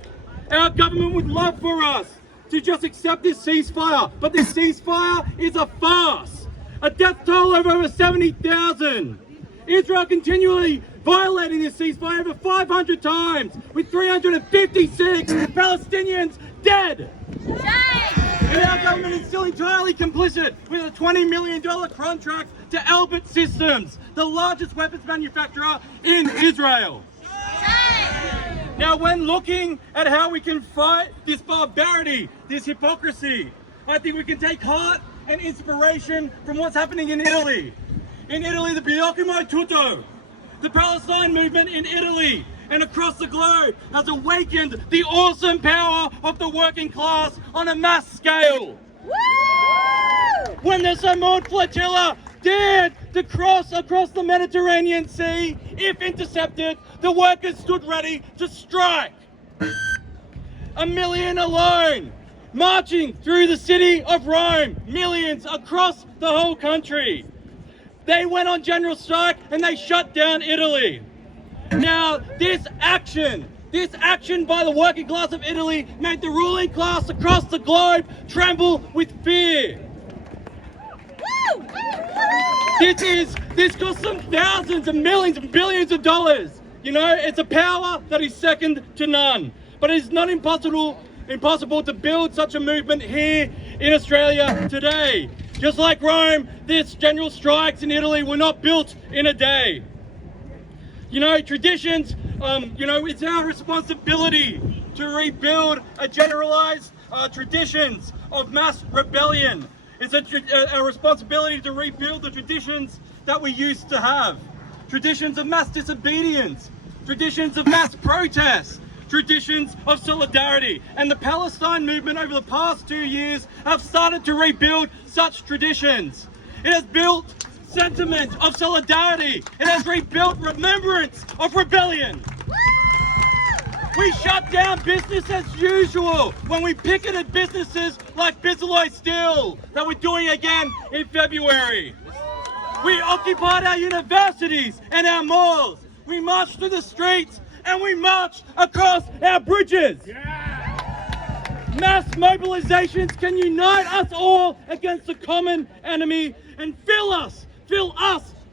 Our government would love for us to just accept this ceasefire, but this ceasefire is a farce. A death toll of over 70,000. Israel continually violating this ceasefire over 500 times, with 356 Palestinians dead. And our government is still entirely complicit with a $20 million contract to Elbit Systems, the largest weapons manufacturer in Israel. Now, when looking at how we can fight this barbarity, this hypocrisy, I think we can take heart and inspiration from what's happening in Italy. In Italy, the Biochimo Tutto, the Palestine movement in Italy and across the globe has awakened the awesome power of the working class on a mass scale. Woo! When the Samud flotilla dared to cross across the Mediterranean Sea, if intercepted, the workers stood ready to strike. 1 million alone, marching through the city of Rome, millions across the whole country. They went on general strike and they shut down Italy. Now, this action by the working class of Italy made the ruling class across the globe tremble with fear. This cost them thousands and millions and billions of dollars. You know, it's a power that is second to none. But it's not impossible to build such a movement here in Australia today. Just like Rome, these general strikes in Italy were not built in a day. You know, traditions, it's our responsibility to rebuild a generalized traditions of mass rebellion. It's our responsibility to rebuild the traditions that we used to have. Traditions of mass disobedience, traditions of mass protest, traditions of solidarity. And the Palestine movement over the past 2 years have started to rebuild such traditions. It has built sentiment of solidarity. It has rebuilt remembrance of rebellion. We shut down business as usual when we picketed businesses like Bigelow Steel that we're doing again in February. We occupied our universities and our malls. We marched through the streets and we marched across our bridges. Mass mobilizations can unite us all against the common enemy and fill us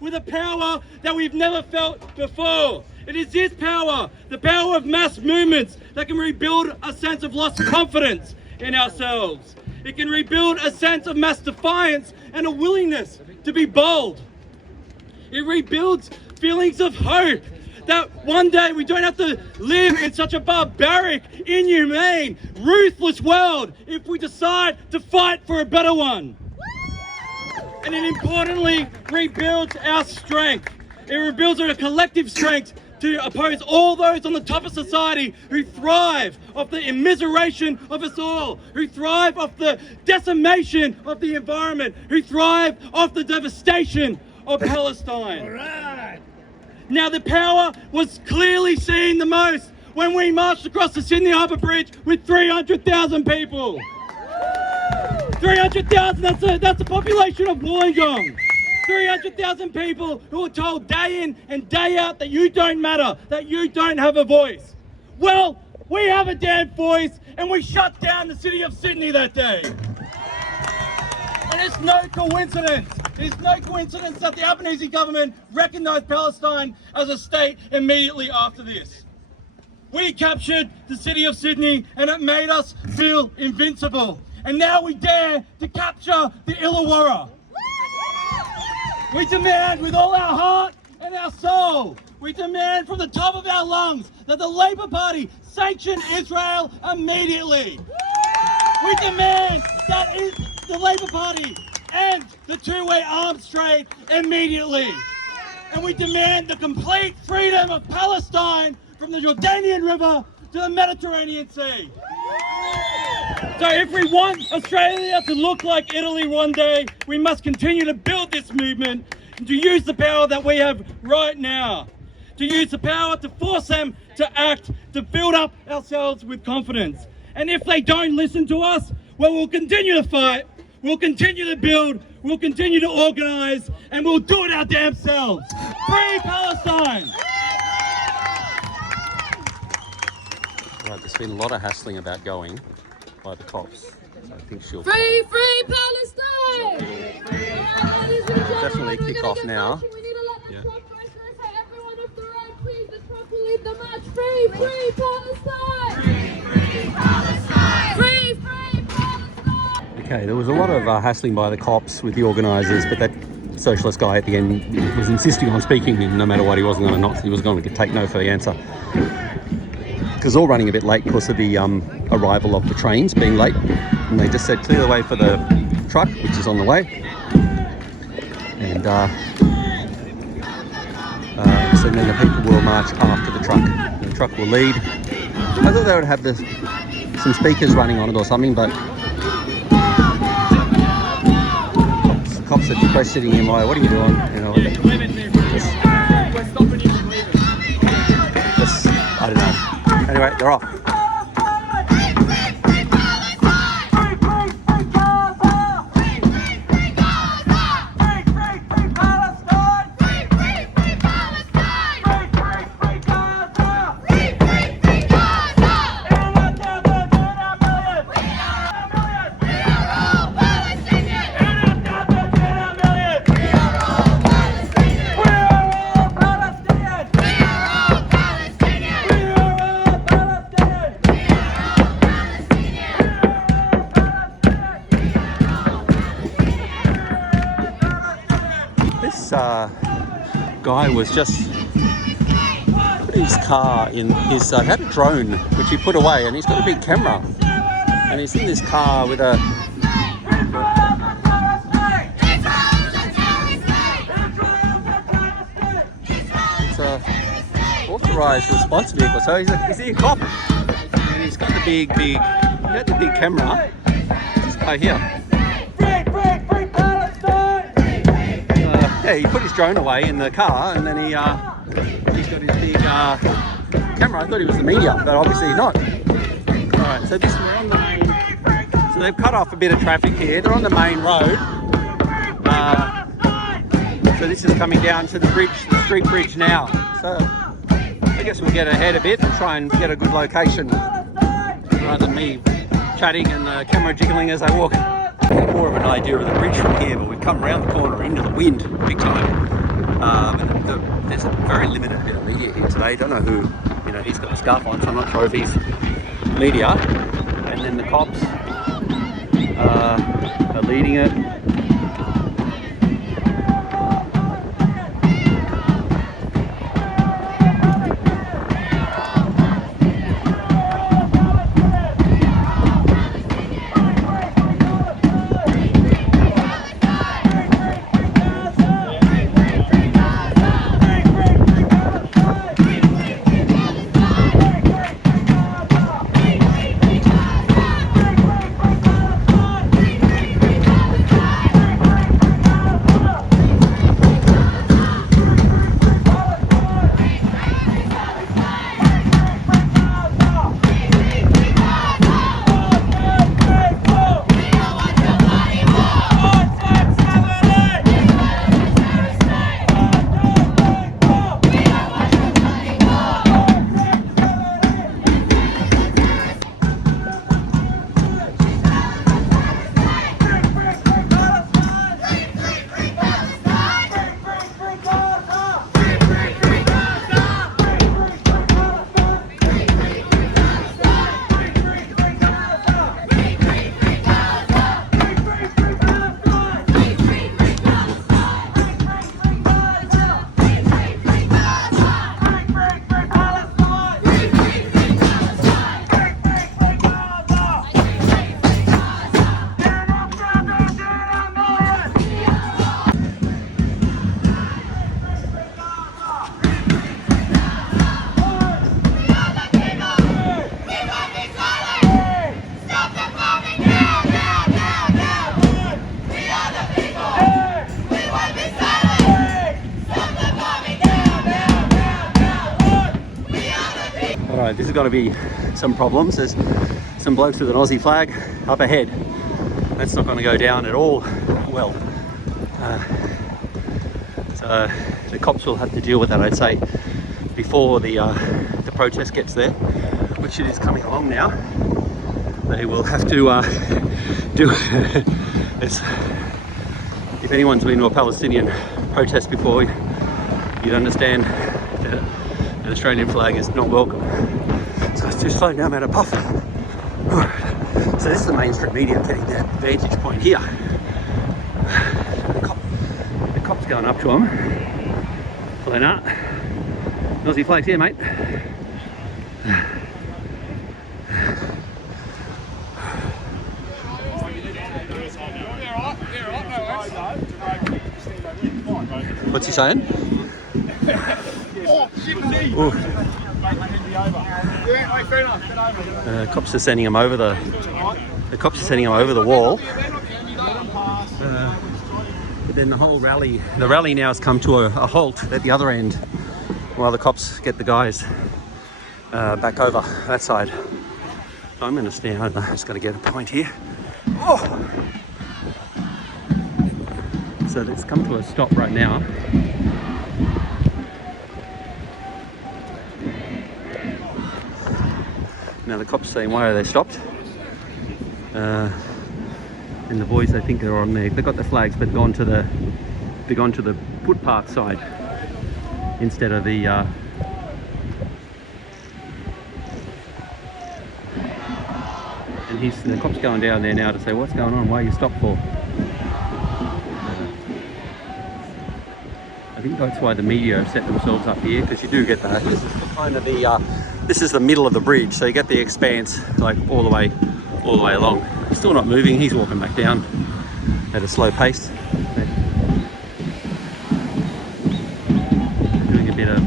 with a power that we've never felt before. It is this power, the power of mass movements, that can rebuild a sense of lost confidence in ourselves. It can rebuild a sense of mass defiance and a willingness to be bold. It rebuilds feelings of hope that one day we don't have to live in such a barbaric, inhumane, ruthless world if we decide to fight for a better one. And it importantly rebuilds our strength. It rebuilds our collective strength to oppose all those on the top of society who thrive off the immiseration of us all, who thrive off the decimation of the environment, who thrive off the devastation of Palestine. All right. Now, the power was clearly seen the most when we marched across the Sydney Harbour Bridge with 300,000 people. 300,000, that's the population of Wollongong. 300,000 people who were told day in and day out that you don't matter, that you don't have a voice. Well, we have a damn voice and we shut down the city of Sydney that day. And it's no coincidence. It's no coincidence that the Albanese government recognised Palestine as a state immediately after this. We captured the city of Sydney and it made us feel invincible. And now we dare to capture the Illawarra. We demand with all our heart and our soul, we demand from the top of our lungs that the Labour Party sanction Israel immediately. We demand that the Labour Party end the two-way arms trade immediately. And we demand the complete freedom of Palestine from the Jordanian River to the Mediterranean Sea. So if we want Australia to look like Italy one day, we must continue to build this movement and to use the power that we have right now. To use the power to force them to act, to build up ourselves with confidence. And if they don't listen to us, well, we'll continue to fight, we'll continue to build, we'll continue to organise, and we'll do it our damn selves. Free Palestine! Right, there's been a lot of hassling about going by the cops. So I think she'll Free Palestine! definitely kick off now. We need to let the Yeah. truck go through, so everyone off the road, please. The truck will lead the march. Free Palestine! Free Palestine! Free Palestine! Okay, there was a lot of hassling by the cops with the organisers, but that socialist guy at the end was insisting on speaking, and no matter what, he was going to take no for the answer. Because all running a bit late because of the arrival of the trains being late, and they just said clear the way for the truck, which is on the way, and so then the people will march after the truck. The truck will lead. I thought they would have some speakers running on it or something, but cops are questioning him. Like, what are you doing? You know, just I don't know. Anyway, they're off. Guy was just put his car in his had a drone which he put away, and he's got a big camera, and he's in this car with a authorised response vehicle. So he's a cop, and he's got the big camera. This guy here. Yeah, he put his drone away in the car, and then he's got his big camera. I thought he was the media, but obviously he's not. Alright, so we're on the main. So they've cut off a bit of traffic here. They're on the main road. So this is coming down to the bridge, the street bridge now. So I guess we'll get ahead a bit and try and get a good location rather than me chatting and the camera jiggling as I walk. More of an idea of the bridge from here, but we've come around the corner into the wind big time. There's a very limited bit of media here today. Don't know who, he's got a scarf on, so I'm not sure if he's media. And then the cops are leading it. There's got to be some problems. There's some blokes with an Aussie flag up ahead. That's not going to go down at all well. So the cops will have to deal with that, I'd say, before the protest gets there, which it is coming along now. They will have to do this. If anyone's been to a Palestinian protest before, you'd understand that an Australian flag is not welcome. So it's too slow now, I'm out of puff. So this is the mainstream media getting their vantage point here. The cop's going up to him. Lena, Aussie flags here, mate. What's he saying? Cops are sending him over the cops are sending him over the wall. But then the whole rally, the rally now has come to a halt at the other end, while the cops get the guys back over that side. So I'm going to stand. I don't know, I'm just going to get a point here. Oh! So let's come to a stop right now. Now the cops saying, why are they stopped? And the boys, I think they're on there. They've got the flags, but they've gone to the footpath side instead of the. And the cops going down there now to say, what's going on? Why are you stopped for? I think that's why the media have set themselves up here, because you do get that. This is the kind of this is the middle of the bridge, so you get the expanse like all the way along. Still not moving. He's walking back down at a slow pace. Doing a bit of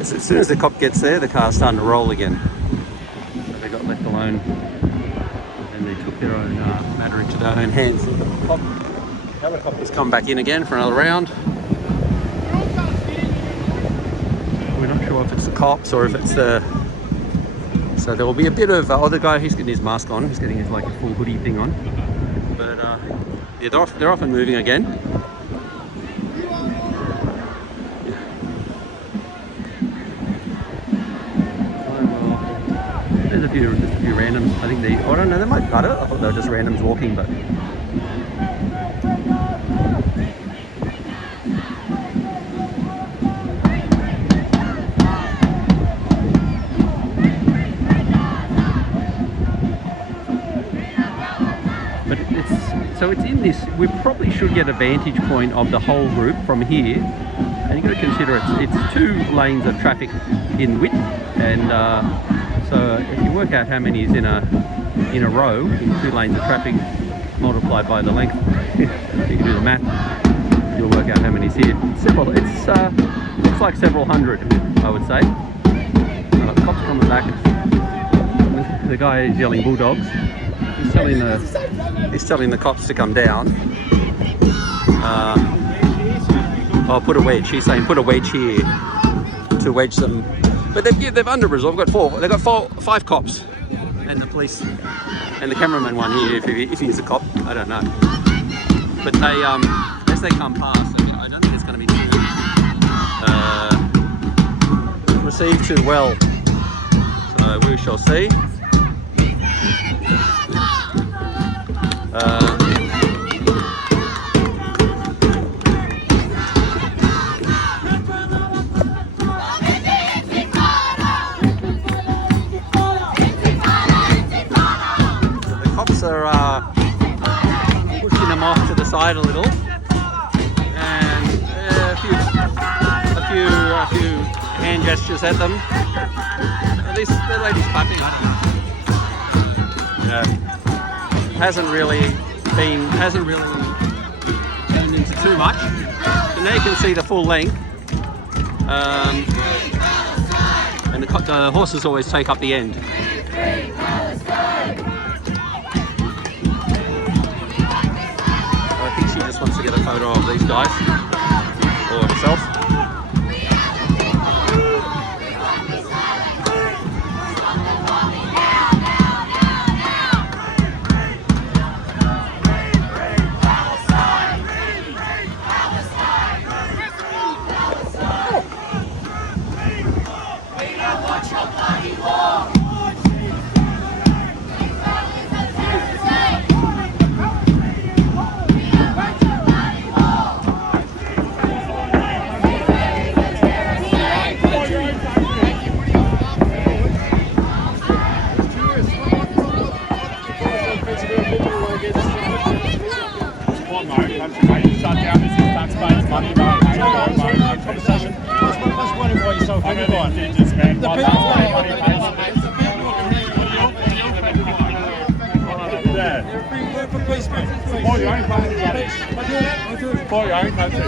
as soon as the cop gets there, the car's starting to roll again. So they got left alone and they took their own matter into their own hands. The helicopter's come back in again for another round. We're not sure if it's the cops or if it's the... So there will be a bit of... the guy, he's getting his mask on. He's getting his like a full hoodie thing on. But yeah, they're off and moving again. There's just a few randoms. I think I don't know, they might cut it. I thought they were just randoms walking, but it's in this. We probably should get a vantage point of the whole group from here, and you've got to consider it's 2 lanes of traffic in width, and so if you work out how many is in a row, in 2 lanes of traffic, multiplied by the length, you can do the math, you'll work out how many is here. It's simple. It's like several hundred, I would say. The cops coming back. The guy is yelling bulldogs. He's telling the cops to come down. I'll put a wedge. He's saying put a wedge here to wedge them. But they've under-resolved. They've got 5 cops, and the police, and the cameraman one here. If he's a cop, I don't know. But they, as they come past, I don't think it's going to be received too well. So we shall see. Are pushing them off to the side a little, and a few hand gestures at them. At least the lady's clapping. I don't know. Hasn't really turned into too much. And now you can see the full length. And the horses always take up the end. to get a photo of these guys or himself. For your own country.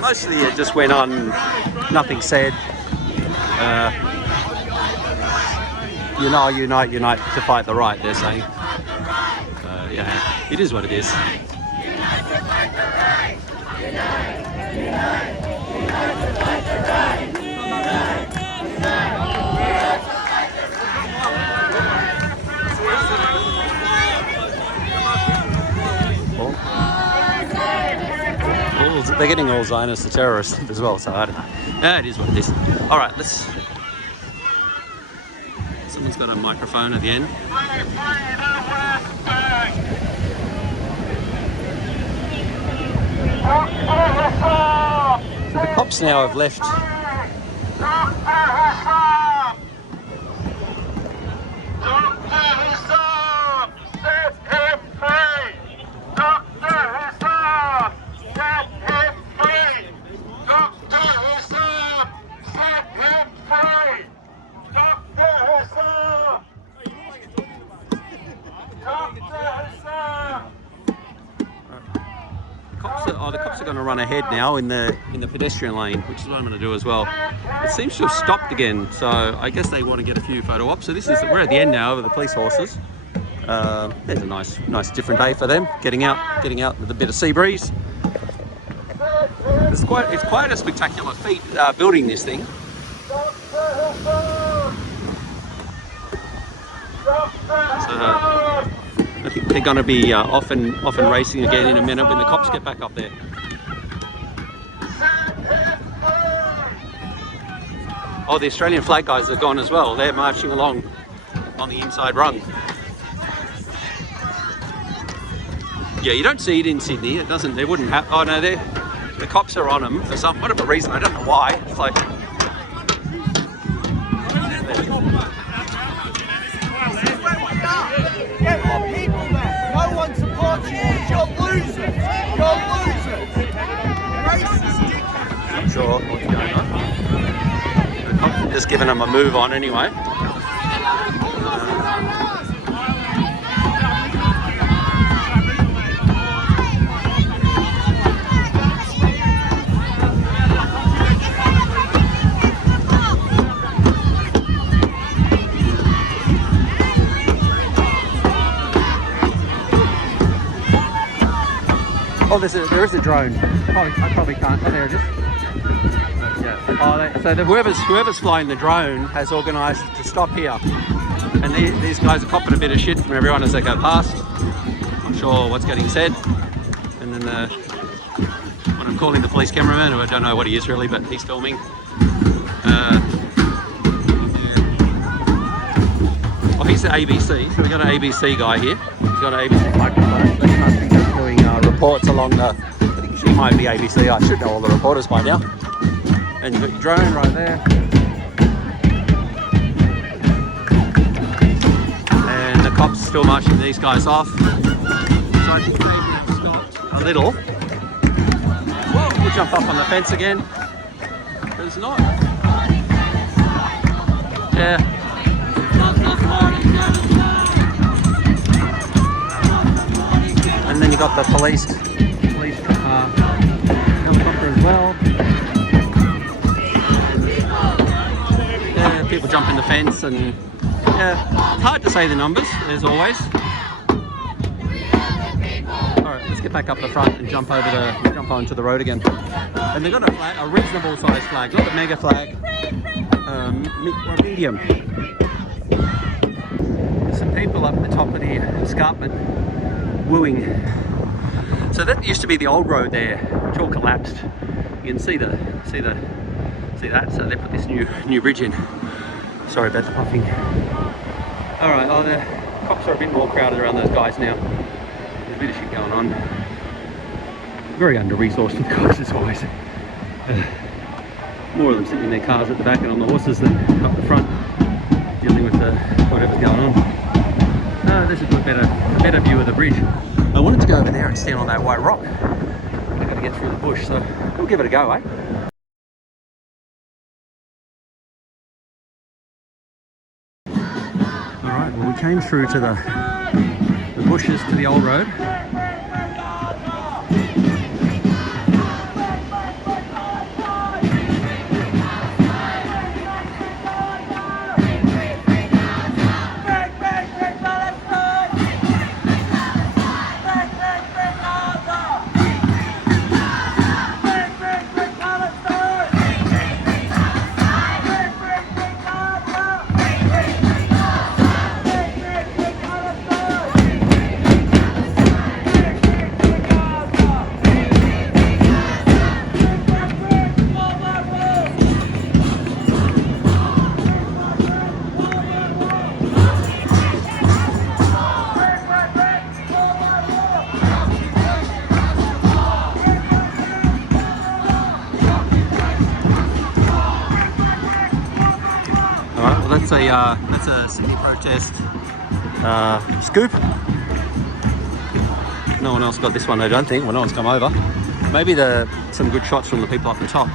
Mostly it just went on, nothing said. Unite to fight the right, they're saying. Yeah, it is what it is. They're getting all Zionists the terrorists as well, so I don't know. Yeah, it is what it is. All right, let's... Someone's got a microphone at the end. So the cops now have left. The cops are going to run ahead now in the pedestrian lane, which is what I'm going to do as well. It seems to have stopped again, so I guess they want to get a few photo ops. So we're at the end now of the police horses. There's a nice different day for them, getting out with a bit of sea breeze. It's quite a spectacular feat building this thing. So, I think they're going to be off and racing again in a minute when the cops get back up there. Oh, the Australian flag guys are gone as well. They're marching along on the inside rung. Yeah, you don't see it in Sydney. It doesn't. They wouldn't have. Oh no, the cops are on them for some whatever reason. I don't know why. It's like. Get more people there. No one supports you. You're losers. You're losers. Racist dickheads. Not sure what's going on. The cops are just giving them a move on anyway. Oh, there is a drone. I probably can't. Oh, there it is. Yeah. Oh, so whoever's flying the drone has organised to stop here, and these guys are copping a bit of shit from everyone as they go past. I'm not sure what's getting said. And then when I'm calling the police cameraman, who I don't know what he is really, but he's filming. Oh, he's the ABC. So we got an ABC guy here. He's got an ABC microphone. They must be just doing reports along the. I think she might be ABC. I should know all the reporters by now. And you've got your drone right there. And the cops still marching these guys off. So I think they've stopped a little. Whoa, we'll jump up on the fence again. But it's not. Yeah. got the police helicopter as well. Yeah, people jumping the fence, and yeah, it's hard to say the numbers as always. Alright, let's get back up the front and jump onto the road again. And they've got a flag, a reasonable sized flag, not a mega flag, medium. There's some people up the top of the escarpment wooing. So that used to be the old road there, which all collapsed. You can see that. So they put this new bridge in. Sorry about the puffing. All right, the cops are a bit more crowded around those guys now. There's a bit of shit going on. Very under-resourced with guys as always. More of them sitting in their cars at the back and on the horses than up the front, dealing with whatever's going on. There's a better view of the bridge. I wanted to go over there and stand on that white rock. I've got to get through the bush, so we'll give it a go, eh? Alright, well, we came through to the bushes to the old road. That's a city protest scoop. No one else got this one, I don't think. Well, no one's come over. Maybe some good shots from the people up the top.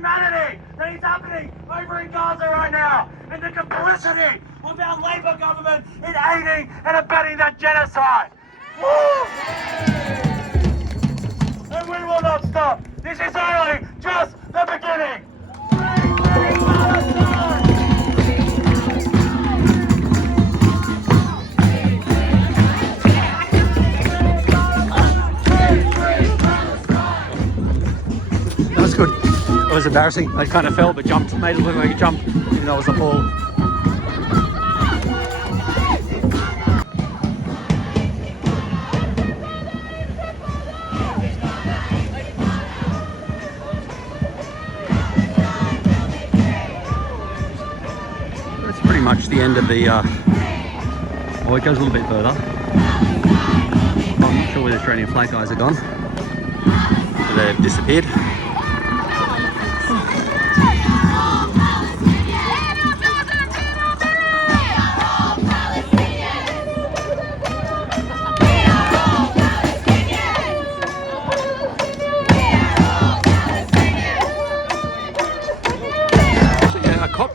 inhumanity that is happening over in Gaza right now, and the complicity of our Labour government in aiding and abetting that genocide. Woo! And we will not stop. This is only just the beginning. Free Palestine! That was good. It was embarrassing. I kind of fell but jumped. Made it look like a jump, even though it was a fall. That's pretty much the end of the... Oh, it goes a little bit further. I'm not sure where the Australian flag guys are gone. So they've disappeared.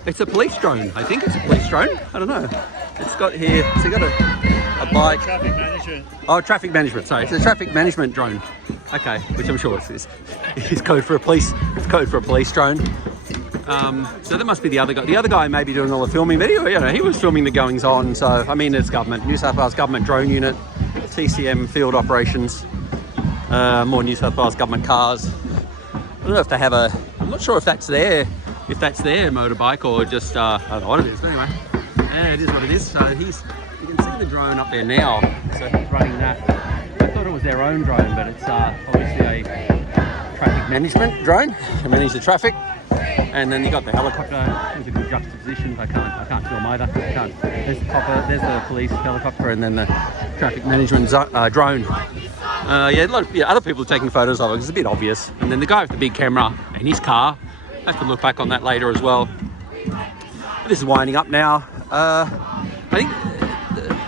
It's a police drone. I think it's a police drone. I don't know. It's got here. It's got a bike. Traffic management. Oh, traffic management. Sorry, it's a traffic management drone. Okay, which I'm sure is code for a police. It's code for a police drone. So that must be the other guy. The other guy may be doing all the filming video. You know, he was filming the goings on. So I mean, it's government, New South Wales government drone unit, TCM field operations, more New South Wales government cars. I don't know if they have a. I'm not sure if that's their motorbike or just I don't know what it is. But anyway, yeah, it is what it is. So you can see the drone up there now. So he's running that. I thought it was their own drone, but it's obviously a traffic management drone to manage the traffic. And then you got the helicopter. There's a good juxtaposition. I can't film either. There's the copper. There's the police helicopter, and then the traffic management drone. Yeah, a lot of other people are taking photos of it. It's a bit obvious. And then the guy with the big camera and his car. I have to look back on that later as well. This is winding up now. I think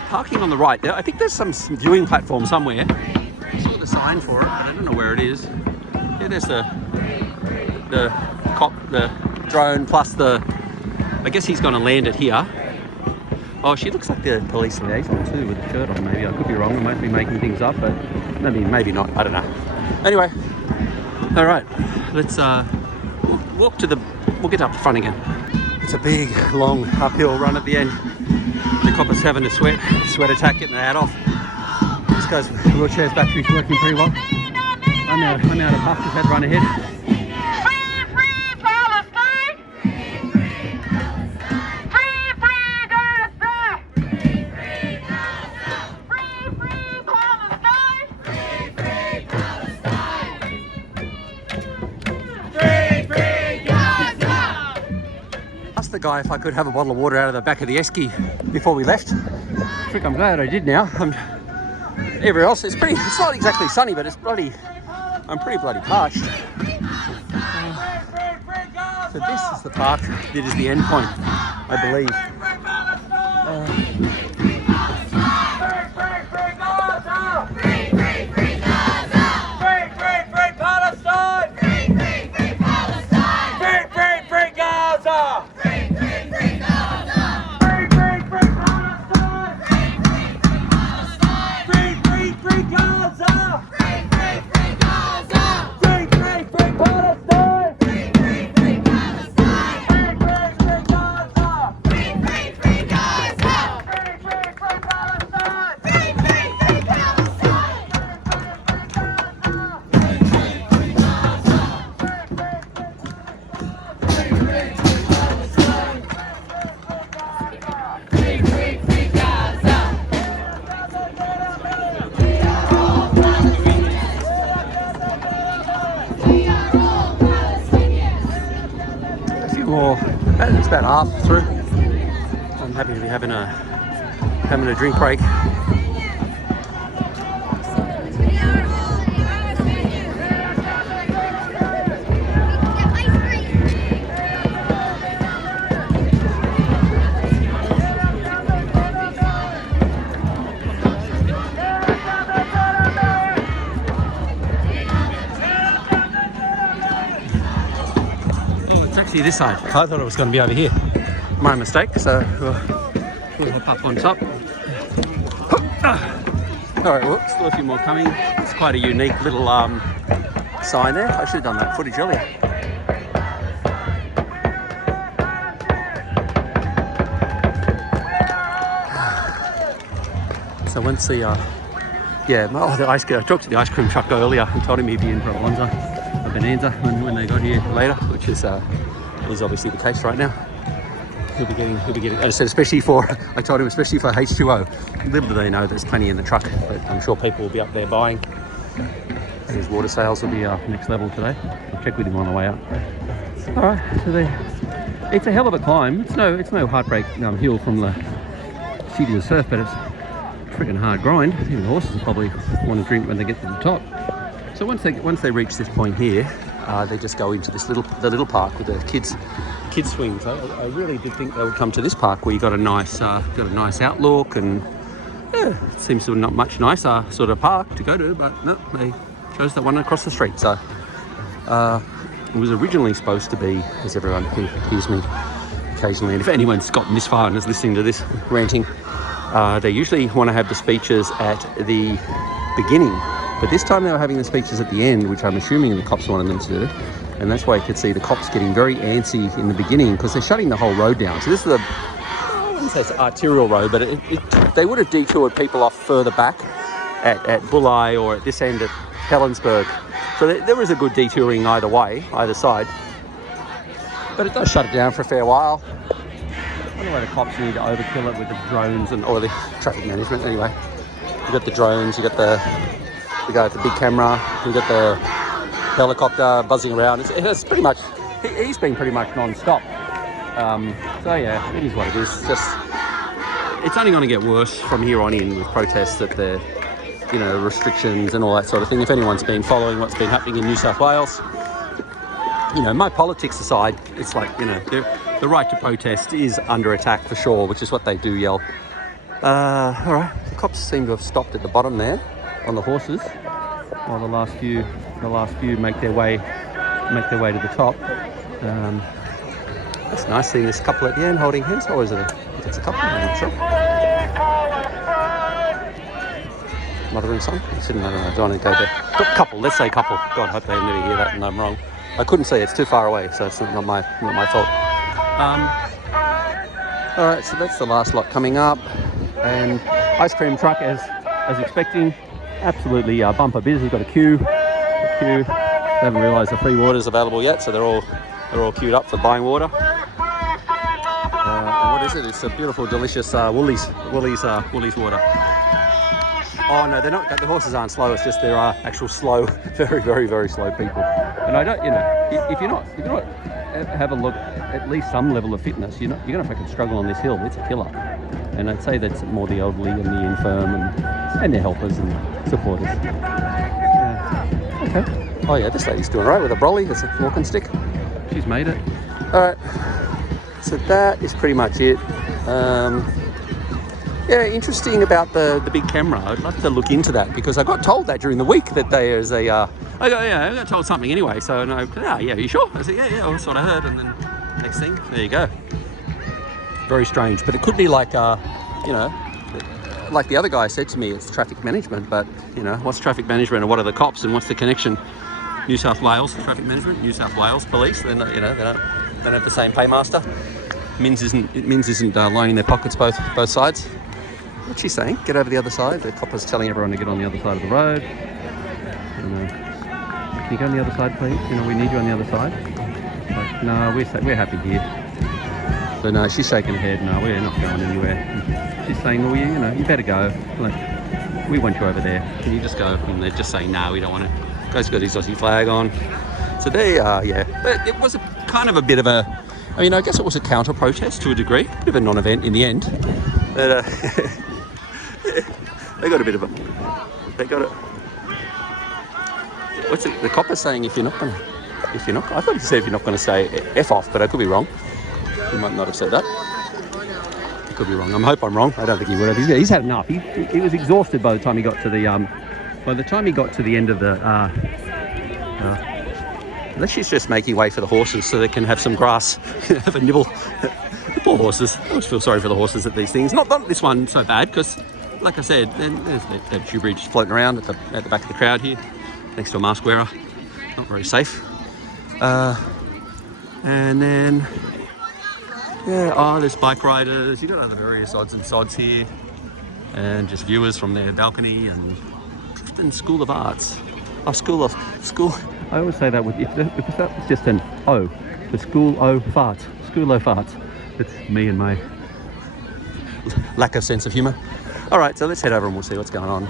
parking on the right. I think there's some viewing platform somewhere. I saw the sign for it, but I don't know where it is. Yeah, there's the drone plus the. I guess he's going to land it here. Oh, she looks like the police liaison too with the shirt on. Maybe I could be wrong. I might be making things up, but maybe not. I don't know. Anyway, all right. Let's walk to the. We'll get up the front again. It's a big, long uphill run at the end. The copper's having a sweat attack, getting the hat off. This guy's wheelchair's battery's working pretty well. I'm out of puff. Just had to run ahead. The guy if I could have a bottle of water out of the back of the esky before we left. Frick, I'm glad I did now. Everywhere else it's not exactly sunny, but I'm pretty bloody parched. So this is the park. It is the end point, I believe. It's about half through. I'm happy to be having a drink break. actually this side. I thought it was going to be over here. My mistake, so we'll hop up on top. Alright, well, still a few more coming. It's quite a unique little sign there. I should have done that footage earlier. So once the, I talked to the ice cream truck earlier and told him he'd be in for a bonanza when they got here later, which is obviously the case right now. He'll be getting, I said especially I told him especially for H2O. Little do they know there's plenty in the truck, but I'm sure people will be up there buying. His water sales will be next level today. I'll check with him on the way up. Alright, so it's a hell of a climb. It's no heartbreak hill from the city to the surf, but it's freaking hard grind. Even the horses will probably want to drink when they get to the top. So once they reach this point here, they just go into the little park with the kids swings. I really did think they would come to this park where you got a nice outlook, and yeah, it seems to be not much nicer sort of park to go to, but no, they chose the one across the street. So it was originally supposed to be, as everyone who hears me occasionally, and if anyone's gotten this far and is listening to this ranting, they usually want to have the speeches at the beginning, but this time they were having the speeches at the end, which I'm assuming the cops wanted them to do. And that's why you could see the cops getting very antsy in the beginning because they're shutting the whole road down. So this is I wouldn't say it's an arterial road, but they would have detoured people off further back at Bulli or at this end at Helensburgh. So there was a good detouring either side. But it does shut it down for a fair while. I wonder why the cops need to overkill it with the drones or the traffic management. Anyway, you got the drones, you got the guy with the big camera, you got the helicopter buzzing around. It's pretty much, he's been pretty much non-stop. So yeah, it is what it is. It's only going to get worse from here on in with protests that the, restrictions and all that sort of thing. If anyone's been following what's been happening in New South Wales, my politics aside, it's like, the right to protest is under attack for sure, which is what they do yell. All right, the cops seem to have stopped at the bottom there on the horses, while the last few make their way to the top. It's nice seeing this couple at the end holding hands, or is it it's a couple? I'm not sure. Mother and son? I don't want to go there. Couple, let's say couple. God, I hope they never hear that and I'm wrong. I couldn't see, it's too far away, so it's not my fault. All right, so that's the last lot coming up, and ice cream truck as expecting. Absolutely bumper biz. We've got a queue. They haven't realised the free water is available yet, so they're all queued up for buying water. And what is it? It's a beautiful, delicious Woolies water. Oh no, they're not. The horses aren't slow. It's just there are actual slow, very, very, very slow people. And I don't, if you're not have a look at least some level of fitness, you're going to fucking struggle on this hill. It's a killer. And I'd say that's more the elderly and the infirm and their helpers and supporters. Yeah. Okay. Oh yeah, this lady's doing right with a brolly. It's a walking stick. She's made it. All right. So that is pretty much it. Yeah, interesting about the big camera. I'd love to look into that because I got told that during the week that there's a. I got told something anyway. So are you sure? I said yeah. That's what I heard. And then next thing, there you go. Very strange, but it could be like like the other guy said to me, it's traffic management. But what's traffic management and what are the cops and what's the connection? New South Wales traffic management, New South Wales police. They're not, they don't have the same paymaster. Mins isn't lining their pockets both sides. What's she saying? Get over the other side. The copper's telling everyone to get on the other side of the road. Can you go on the other side, please? We need you on the other side. Like, no, we're happy here. So no, she's shaking her head. No, we're not going anywhere. She's saying, well, you better go. Like, we want you over there. Can you just go? And they're just saying, no, we don't want to. Guy's got his Aussie flag on. So they are, yeah. But it was a bit of a. I mean, I guess it was a counter-protest to a degree. A bit of a non-event in the end. But they got a bit of a. What's it? The copper's saying I thought he said if you're not going to say F off, but I could be wrong. He might not have said that. Could be wrong. I hope I'm wrong. I don't think he would have. He's had enough. He was exhausted by the time he got to the end of the Unless she's just making way for the horses so they can have some grass, have a nibble. The poor horses. I always feel sorry for the horses at these things. Not this one so bad, because, like I said, there's that Shoebridge floating around at the back of the crowd here, next to a mask wearer. Not very safe. And then, there's bike riders. You've got other various odds and sods here. And just viewers from their balcony, and Clifton School of Arts. Oh, school. I always say that if that was just an O, the School o' Fart. It's me and my lack of sense of humour. All right, so let's head over and we'll see what's going on.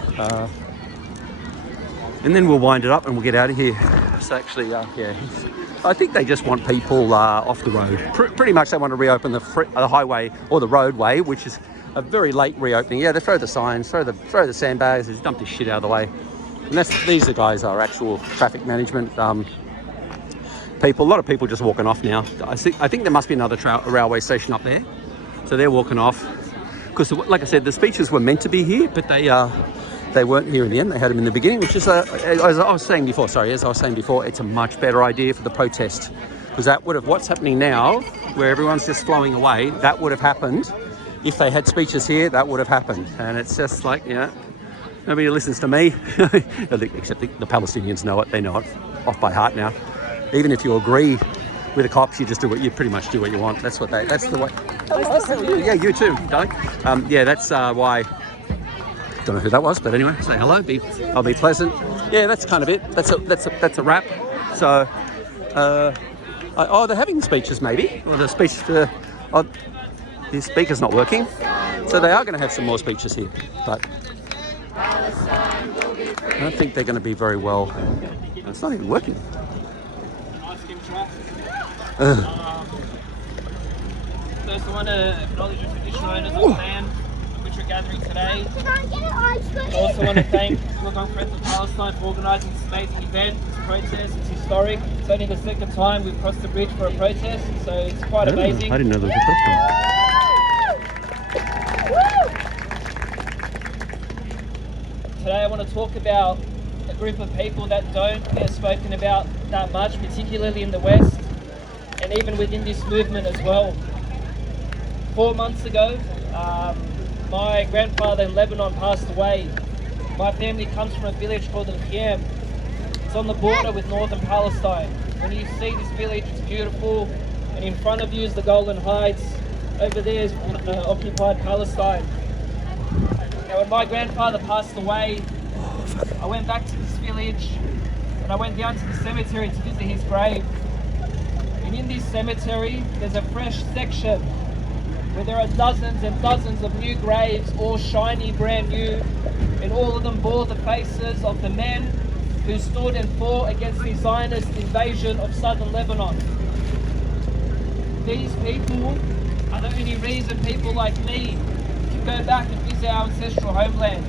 And then we'll wind it up and we'll get out of here. So actually, I think they just want people off the road. Pretty much they want to reopen the highway or the roadway, which is a very late reopening. Yeah, they throw the signs, throw the sandbags, just dump this shit out of the way. And these guys are actual traffic management people. A lot of people just walking off now. I think there must be another railway station up there. So they're walking off. Because, like I said, the speeches were meant to be here, but they weren't here in the end. They had them in the beginning, which is, as I was saying before, it's a much better idea for the protest. Because that would have, what's happening now, where everyone's just flowing away, that would have happened. If they had speeches here, that would have happened. And it's just like, nobody listens to me, except the Palestinians know it. They know it off by heart now. Even if you agree with the cops, you pretty much do what you want. That's the way. Hello, yeah, you too, darling. That's why. Don't know who that was, but anyway, say hello. I'll be pleasant. Yeah, that's kind of it. That's a wrap. So, they're having speeches maybe, or the speech. The speaker's not working, so they are going to have some more speeches here, but I don't think they're going to be very well. It's not even working. First, I want to acknowledge the traditional owners of the land on which we're gathering today. I also want to thank Wollongong Friends of Palestine for organising this amazing event, this protest. It's historic. It's only the second time we've crossed the bridge for a protest, so it's quite amazing. I didn't know there was a first one. Today I want to talk about a group of people that don't get spoken about that much, particularly in the West, and even within this movement as well. 4 months ago, my grandfather in Lebanon passed away. My family comes from a village called Al-Khiyam. It's on the border with northern Palestine. When you see this village, it's beautiful, and in front of you is the Golan Heights. Over there is occupied Palestine. Now, when my grandfather passed away, I went back to this village and I went down to the cemetery to visit his grave. And in this cemetery, there's a fresh section where there are dozens and dozens of new graves, all shiny, brand new, and all of them bore the faces of the men who stood and fought against the Zionist invasion of southern Lebanon. These people are the only reason people like me can go back and visit our ancestral homeland.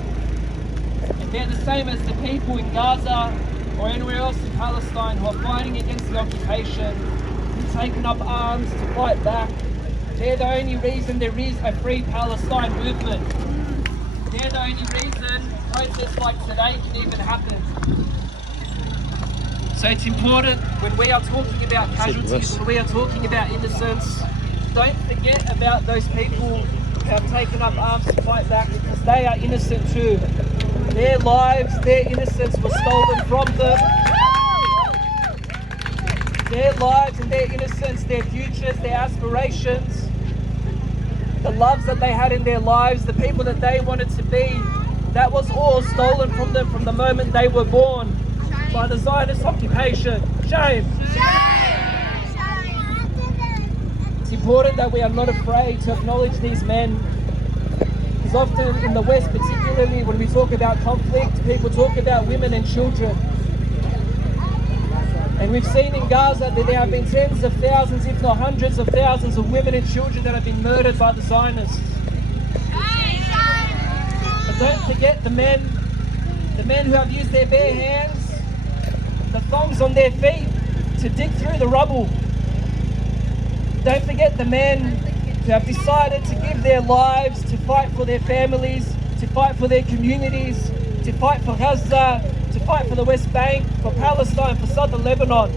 And they're the same as the people in Gaza or anywhere else in Palestine who are fighting against the occupation, taking up arms to fight back. They're the only reason there is a free Palestine movement. They're the only reason protests like today can even happen. So it's important when we are talking about casualties, when we are talking about innocence, don't forget about those people who have taken up arms to fight back, because they are innocent too. Their lives, their innocence was stolen from them. Their lives and their innocence, their futures, their aspirations, the loves that they had in their lives, the people that they wanted to be, that was all stolen from them from the moment they were born by the Zionist occupation. Shame! It's important that we are not afraid to acknowledge these men, because often in the West, particularly when we talk about conflict, people talk about women and children. And we've seen in Gaza that there have been tens of thousands, if not hundreds of thousands of women and children that have been murdered by the Zionists. But don't forget the men who have used their bare hands, the thongs on their feet, to dig through the rubble. Don't forget the men who have decided to give their lives to fight for their families, to fight for their communities, to fight for Gaza, to fight for the West Bank, for Palestine, for southern Lebanon.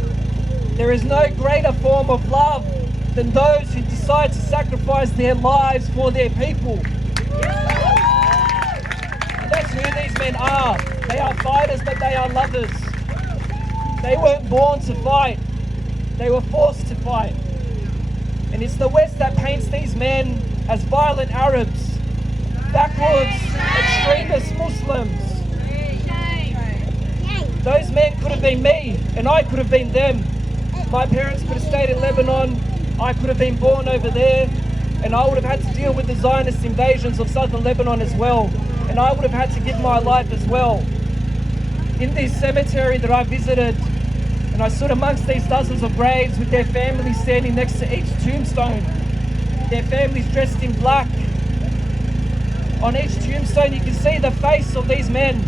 There is no greater form of love than those who decide to sacrifice their lives for their people. And that's who these men are. They are fighters, but they are lovers. They weren't born to fight. They were forced to fight. And it's the West that paints these men as violent Arabs, backwards, extremist Muslims. Those men could have been me, and I could have been them. My parents could have stayed in Lebanon, I could have been born over there, and I would have had to deal with the Zionist invasions of southern Lebanon as well, and I would have had to give my life as well. In this cemetery that I visited, and I stood amongst these dozens of graves with their families standing next to each tombstone, their families dressed in black. On each tombstone you can see the face of these men,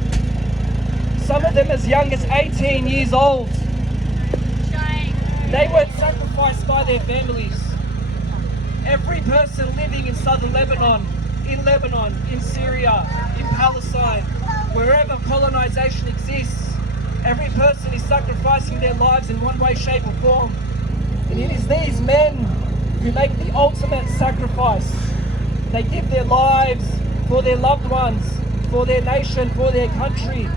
some of them as young as 18 years old. They weren't sacrificed by their families. Every person living in southern Lebanon, in Syria, in Palestine, wherever colonisation exists, every person is sacrificing their lives in one way, shape or form. And it is these men who make the ultimate sacrifice. They give their lives for their loved ones, for their nation, for their country,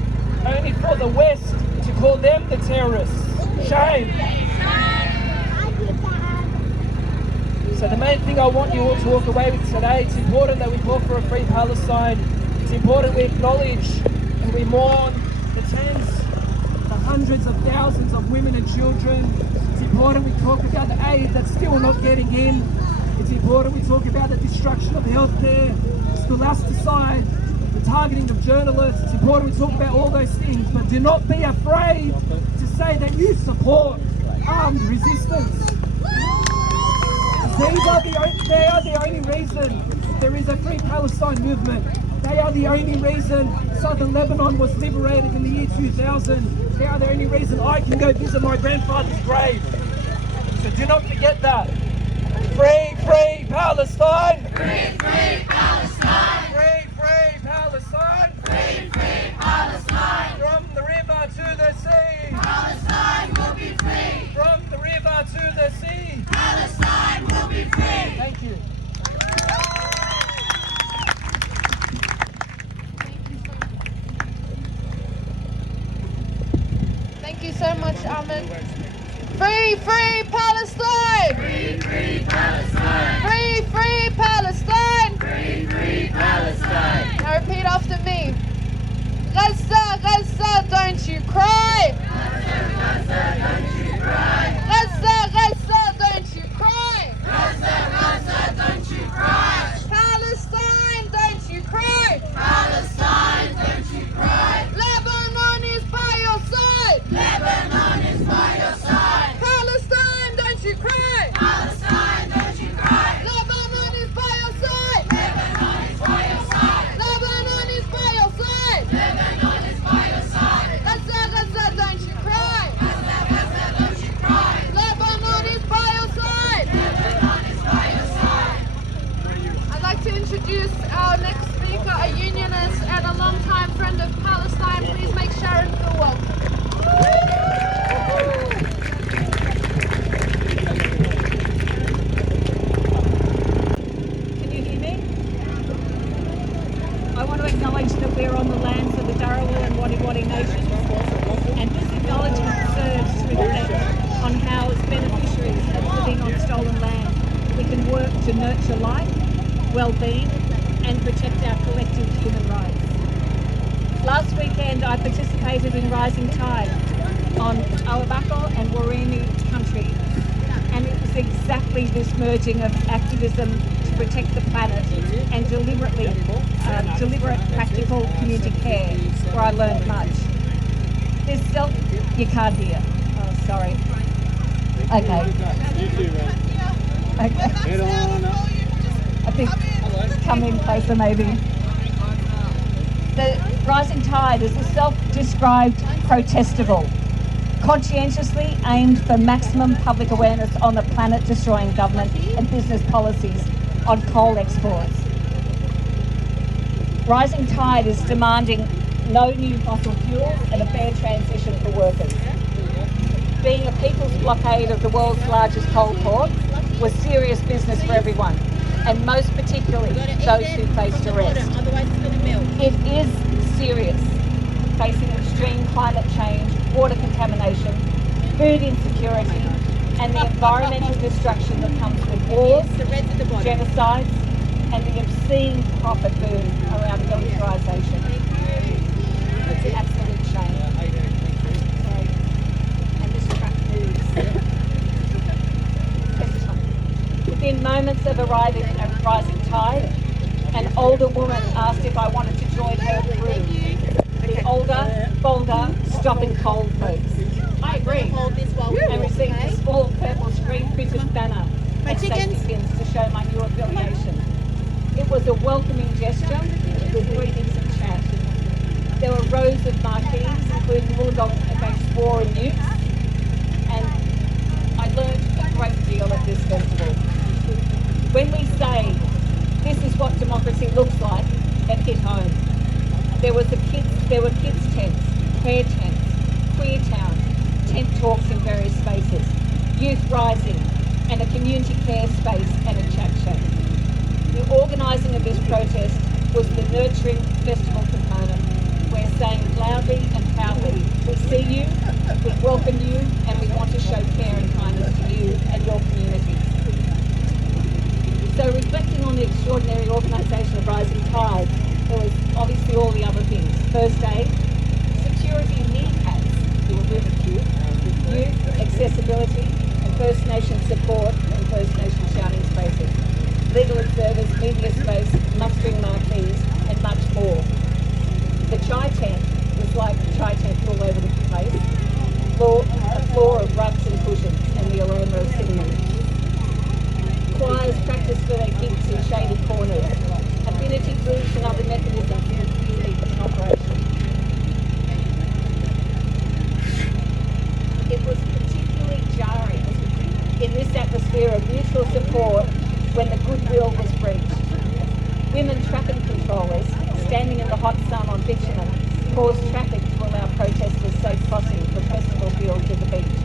only for the West to call them the terrorists. Shame. So the main thing I want you all to walk away with today, it's important that we call for a free Palestine. It's important we acknowledge and we mourn the tens, the hundreds of thousands of women and children. It's important we talk about the aid that's still not getting in. It's important we talk about the destruction of healthcare, scholasticide, the targeting of journalists. It's important we talk about all those things, but do not be afraid to say that you support armed resistance. They are the only reason there is a free Palestine movement. They are the only reason southern Lebanon was liberated in the year 2000. They are the only reason I can go visit my grandfather's grave. So do not forget that. Free, free Palestine! Free, free Palestine! Free, free Palestine! Free, free Palestine! From the river to the sea! Palestine will be free! From the river to the sea! Palestine will be free! Thank you. Thank you so much, Ahmed. Free, free Palestine! Free, free Palestine! Free, free Palestine! Free, free Palestine! Now repeat after me. Gaza, Gaza, don't you cry! Gaza, Gaza, don't you cry! Gaza, Gaza, don't you cry! Gaza, Gaza, don't you cry! Palestine, don't you cry! Palestine, don't you cry! Lebanon is by your side! Lebanon is by your side! Palestine, don't you cry! Palestine, don't you cry! Lebanon is by your side! Lebanon is by your side! Lebanon is by your side! Lebanon is by your side! Gaza, Gaza, don't you cry! Gaza, Gaza, don't you cry! Lebanon is by your side! Lebanon is by your side! I'd like to introduce our next speaker, a unionist and a longtime friend of Palestine. Please make Sharon feel welcome. Can you hear me? I want to acknowledge that we're on the lands of the Dharawal and Wollongong nations, and this acknowledgement serves to reflect on how, as beneficiaries of living on stolen land, we can work to nurture life, well-being, and protect our collective human rights. Last weekend I participated in Rising Tide on Illawarra and Wollongong Country, and it was exactly this merging of activism to protect the planet and deliberate practical community care where I learned much. There's you can't hear. Oh, sorry. Okay. I think come in closer maybe. The Rising Tide is a self-described protestival, conscientiously aimed for maximum public awareness on the planet-destroying government and business policies on coal exports. Rising Tide is demanding no new fossil fuels and a fair transition for workers. being a people's blockade of the world's largest coal port was serious business for everyone, and most particularly those who faced arrest. It is serious, facing extreme climate change, water contamination, food insecurity, and the environmental destruction that comes with wars, genocides, and the obscene profit boom around militarisation. It's an absolute shame. And this truck moves. Within moments of arriving at rising tide, an older woman asked if I wanted to join her crew. The older, bolder, stopping cold folks. I agree. And received a small purple screen printed banner and safety pins to show my new affiliation. It was a welcoming gesture with greetings and chat. There were rows of marquees, including Wollongong Against War and Nukes, and I learned a great deal at this festival. When we say this is what democracy looks like, it hit home. There were kids' tents, prayer tents, queer towns, tent talks in various spaces, youth rising, and a community care space and a chat show. The organising of this protest was the nurturing festival component. We're saying loudly and proudly, we see you, we welcome you, and we want to show care and kindness to you and your community. So reflecting on the extraordinary organisation of Rising Tide, there was obviously all the other things. First aid, security need hats, who were really cute, youth, accessibility, and First Nation support and First Nation shouting spaces, legal observers, media space, mustering marquees, and much more. The chai tent was like chai tents all over the place, a floor of rugs and cushions, and the aroma of cinnamon. Choirs practice for their gigs in shady corners. Affinity groups and other mechanisms were clearly in operation. It was particularly jarring in this atmosphere of mutual support when the goodwill was breached. Women traffic controllers, standing in the hot sun on bitumen, caused traffic to allow protesters safe crossing from Festival Field to the beach.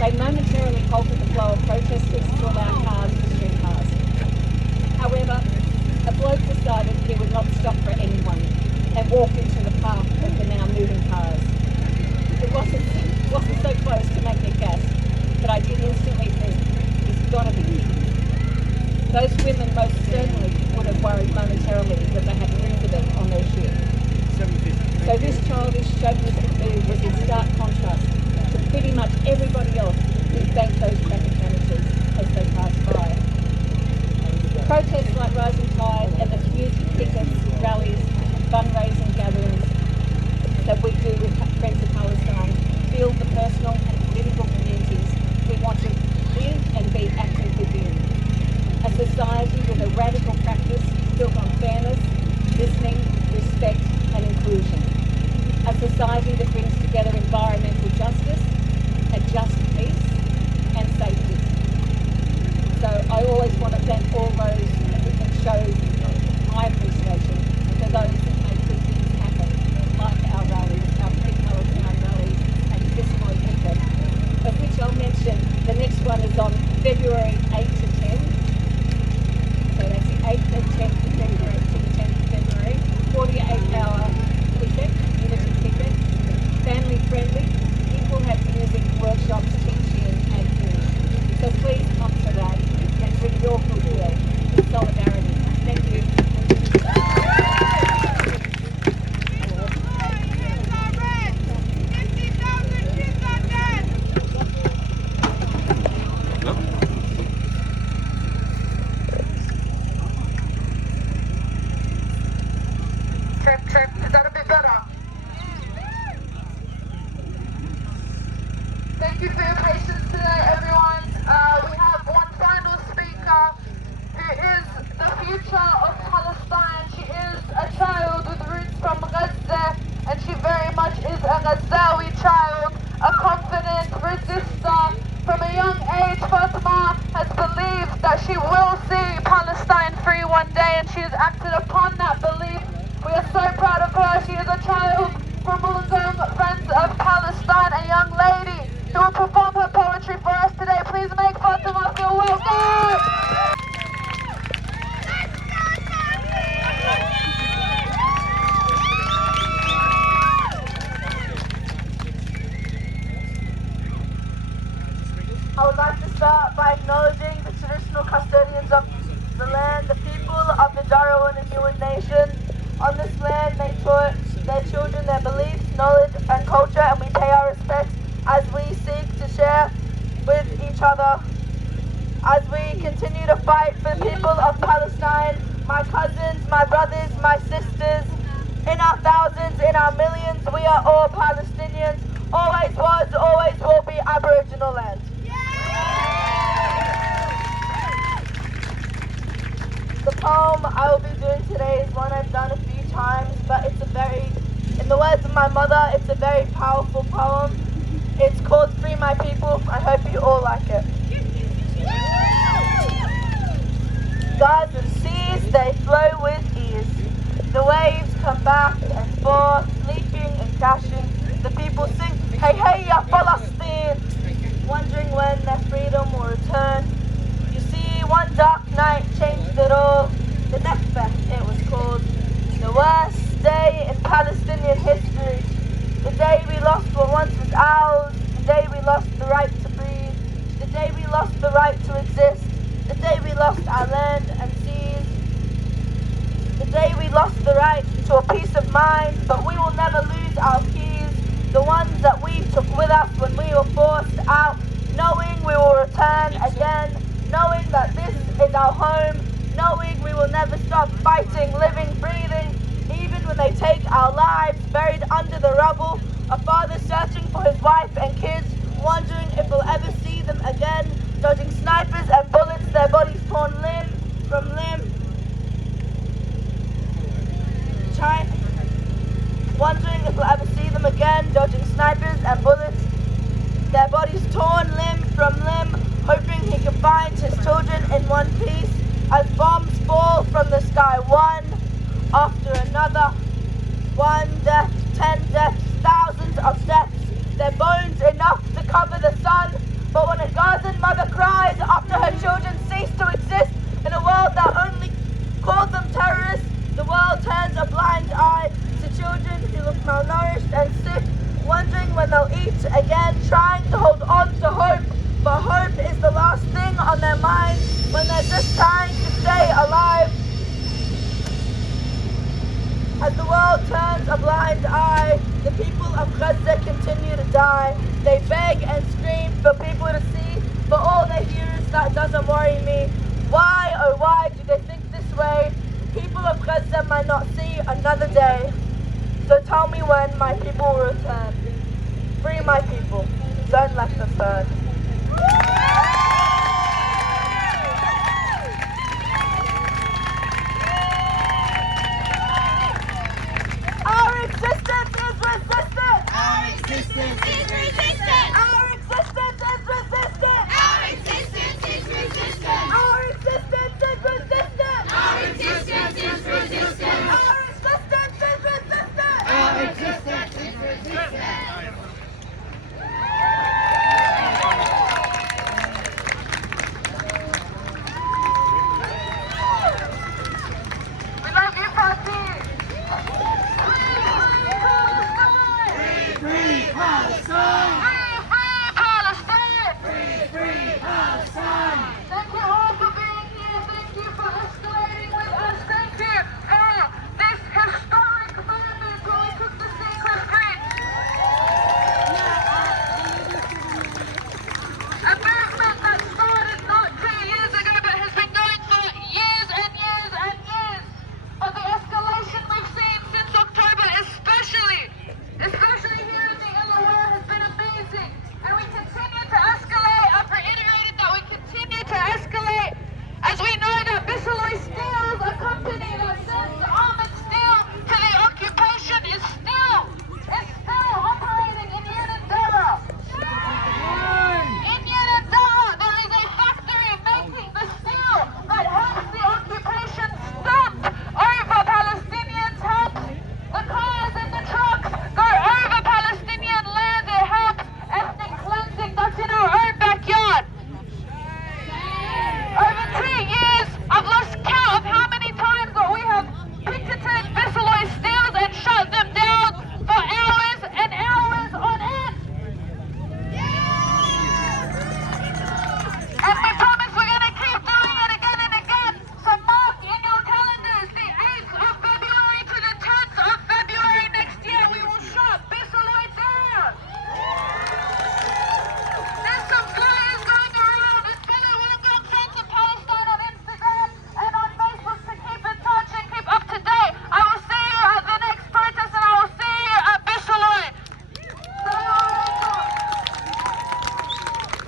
They momentarily halted the flow of protesters to allow cars to stream past. However, a bloke decided he would not stop for anyone and walked into the path of the now moving cars. It wasn't so close to make me gasp, but I did instantly think, he's got to be kidding. Those women most certainly would have worried momentarily that they had incident on their ship. So this childish chauvinistic mood was in stark contrast to pretty much everybody else who thanked those traffic managers as they passed by. Protests like Rising Tide and the community pickets, rallies, and fundraising gatherings that we do with Friends of Palestine build the personal and political communities we want to live and be active within. A society with a radical practice built on fairness, listening, respect, and inclusion. A society that brings together environmental justice, a just peace, and safety. So I always want to thank all those who can show my appreciation for those that make good things happen, like our rallies, our Big Palestine rallies, and this my picket, of which I'll mention the next one is on February 8 to 10. So that's the 8th and 10th of February to the 10th of February, 48-hour picket, unity picket, family friendly, people have music, workshops, teaching and food. So please come to that and bring your goodwill and solidarity. Thank you. Is that a bit better? Thank you for your patience today, everyone. We have one final speaker who is the future of Palestine. She is a child with roots from Gaza, and she very much is a Gazawi child, a confident resistor. From a young age, Fatima has believed that she will see Palestine free one day, and she has acted upon that belief. We are so proud of her. She is a child from Wollongong Friends of Palestine, a young lady who will perform her poetry for us today. Please make Fatima feel welcome. I would like to start by acknowledging the traditional custodians of the land, the people of the Dharawal and Yuin nation. On this land they taught their children their beliefs, knowledge and culture, and we pay our respects as we seek to share with each other. As we continue to fight for the people of Palestine, my cousins, my brothers, my sisters, in our thousands, in our millions, we are all Palestinians, always was, always will be Aboriginal land. The poem I will be doing today is one I've done a few times, but it's in the words of my mother, it's a very powerful poem. It's called Free My People. I hope you all like it. Gaza seas, they flow with ease. The waves come back and forth, leaping and crashing. The people sing, hey, hey, ya Palestine, wondering when their freedom will return. You see, one dark night changed it all. The Nakba, it was called. The worst day in Palestinian history. The day we lost what once was ours. The day we lost the right to breathe. The day we lost the right to exist. The day we lost our land and seas. The day we lost the right to a peace of mind. But we will never lose our keys. The ones that we took with us when we were forced out. Knowing we will return again. Knowing that this is our home. Knowing we will never stop fighting, living, breathing. Even when they take our lives buried under the rubble. A father searching for his wife and kids, wondering if we'll ever see them again. Dodging snipers and bullets, their bodies torn limb from limb. Wondering if we'll ever see them again. Dodging snipers and bullets, their bodies torn limb from limb. Hoping he can find his children in one piece. As bombs fall from the sky, one after another. One death, 10 deaths, thousands of deaths. Their bones enough to cover the sun. But when a Gazan mother cries after her children cease to exist in a world that only called them terrorists, the world turns a blind eye to children who look malnourished and sick, wondering when they'll eat again, trying to hold on to hope. But hope is the last thing on their minds when they're just trying to stay alive. As the world turns a blind eye, the people of Gaza continue to die. They beg and scream for people to see, but all they hear is that doesn't worry me. Why, oh why do they think this way? The people of Gaza might not see another day. So tell me when my people will return. Free my people, don't let them burn. Our existence is resistant! Our existence is resistant! Our existence is resistant! Our existence is resistant! Our existence is resistant! Our existence is resistant! Our existence is resistant! Our existence is resistant!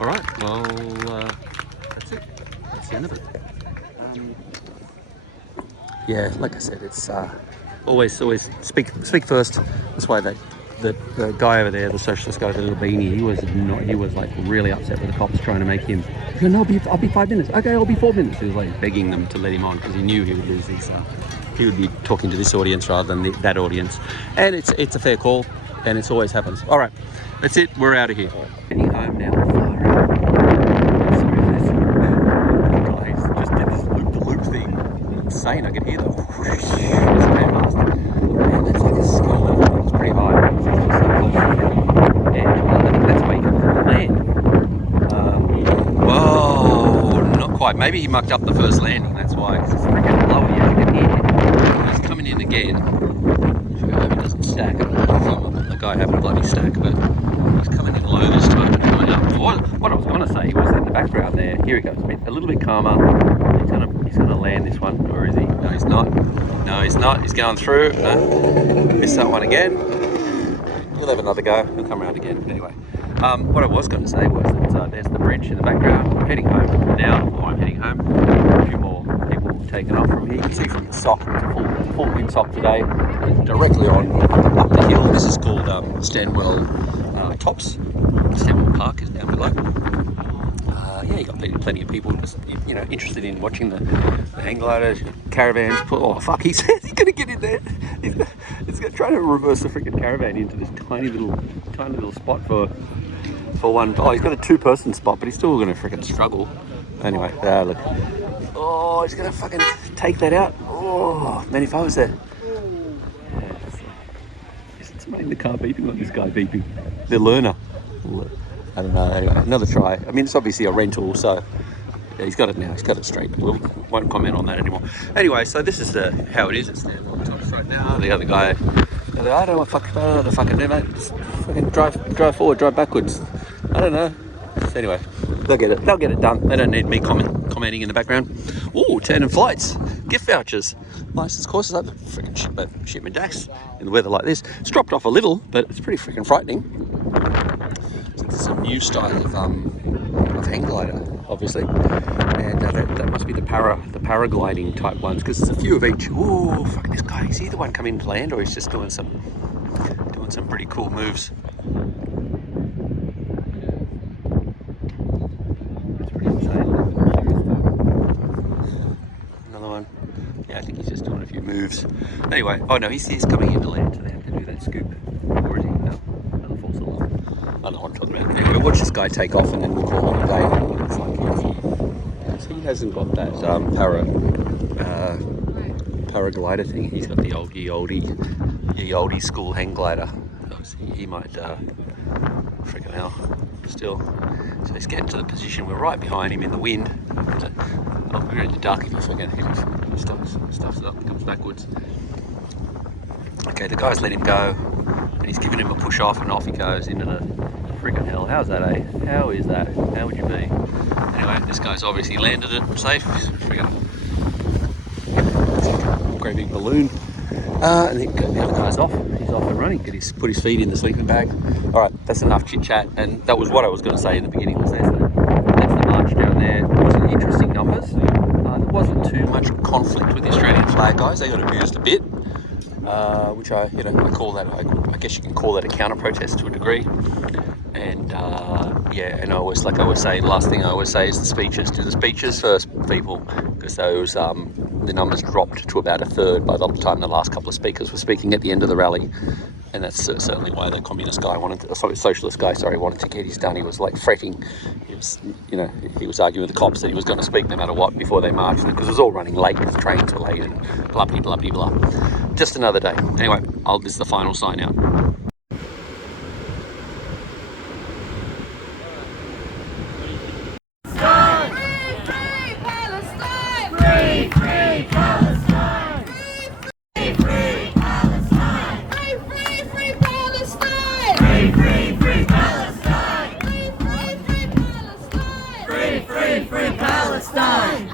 All right, well, that's it. That's the end of it. Yeah, like I said, it's always speak first. That's why the guy over there, the socialist guy with the little beanie, he was like really upset with the cops trying to make him. No, I'll be 5 minutes. Okay, I'll be 4 minutes. He was like begging them to let him on because he knew he would lose his. He would be talking to this audience rather than that audience, and it's a fair call, and it always happens. All right, that's it. We're out of here. Heading home now. Sorry for this. Guys just did this loop-the-loop thing. Insane. I could hear the whoosh. It's going past. Man, that's like a skull. It's pretty high. It's just and I think that's where you come from the land. Whoa, not quite. Maybe he mucked up the first landing. That's why. It's freaking low here. You can hear it. He's coming in again. I hope he doesn't stack it. The guy having a bloody stack, but he's coming in low this time and coming up. What I was going to say was in the background there. Here he goes. A little bit calmer. He's gonna land this one, or is he? No, he's not. No, he's not. He's going through. Missed that one again. He'll have another go. He'll come around again. Anyway, what I was going to say was that there's the bridge in the background. I'm heading home now, or I'm heading home. A few more people taken off from here. You can see from the sock, it's a full windsock today. It's directly on up the hill. This is called Stanwell Tops. Stanwell Park is down below. Yeah, you got plenty of people just, interested in watching the hang gliders, caravans. Oh fuck, he's gonna get in there. He's gonna try to reverse the freaking caravan into this tiny little spot for one. Oh, he's got a 2-person spot, but he's still gonna freaking struggle. Anyway, look. Oh, he's gonna fucking take that out. Oh man, if I was there. Is somebody in the car beeping or this guy beeping? The learner. I don't know. Anyway, another try. I mean, it's obviously a rental, so yeah, he's got it now. He's got it straight. We won't comment on that anymore. Anyway, so this is how it is. It's there on top right now. The other guy, I don't know what the fucking do, mate. Just fucking drive forward, drive backwards. I don't know. So anyway, they'll get it done. They don't need me commenting in the background. Ooh, tandem flights, gift vouchers, license courses. Like freaking shipment DAX in the weather like this. It's dropped off a little, but it's pretty freaking frightening. It's a new style of hang glider, obviously, and that must be the paragliding type ones, because there's a few of each. Oh, fuck this guy! Is he the one coming to land, or he's just doing some pretty cool moves? That's pretty insane. Another one. Yeah, I think he's just doing a few moves. Anyway, oh no, he's coming in to land, so they have to do that scoop. Or is he? No, another false alarm. I don't know what I'm talking about. Anyway, watch this guy take off and then we'll call it a day. It's like so he hasn't got that paraglider thing. He's got the oldie school hang glider. Obviously, he might freaking hell still. So he's getting to the position. We're right behind him in the wind. We're in the dark if you forget him. He stops up and comes backwards. Okay, the guy's let him go. And he's giving him a push off, and off he goes into the freaking hell. How's that, eh? How is that? How would you be? Anyway, this guy's obviously landed it safe. Freaking great big balloon. And then the other guy's off. He's off and running. Put his feet in the sleeping bag. All right, that's enough chit chat. And that was what I was going to say in the beginning. Was that's the march down there. It was interesting numbers. There wasn't too much conflict with the Australian flag guys. They got abused a bit. Which I call that, I guess you can call that a counter-protest to a degree. And yeah, and I always say, the last thing I always say is the speeches. Do the speeches first, people, because those the numbers dropped to about a third by the time the last couple of speakers were speaking at the end of the rally. And that's certainly why the socialist guy wanted to get his done. He was like fretting. He was arguing with the cops that he was going to speak no matter what before they marched, because it was all running late, because the trains were late and blah blah blah blah blah. Just another day. Anyway, this is the final sign out. Free Palestine!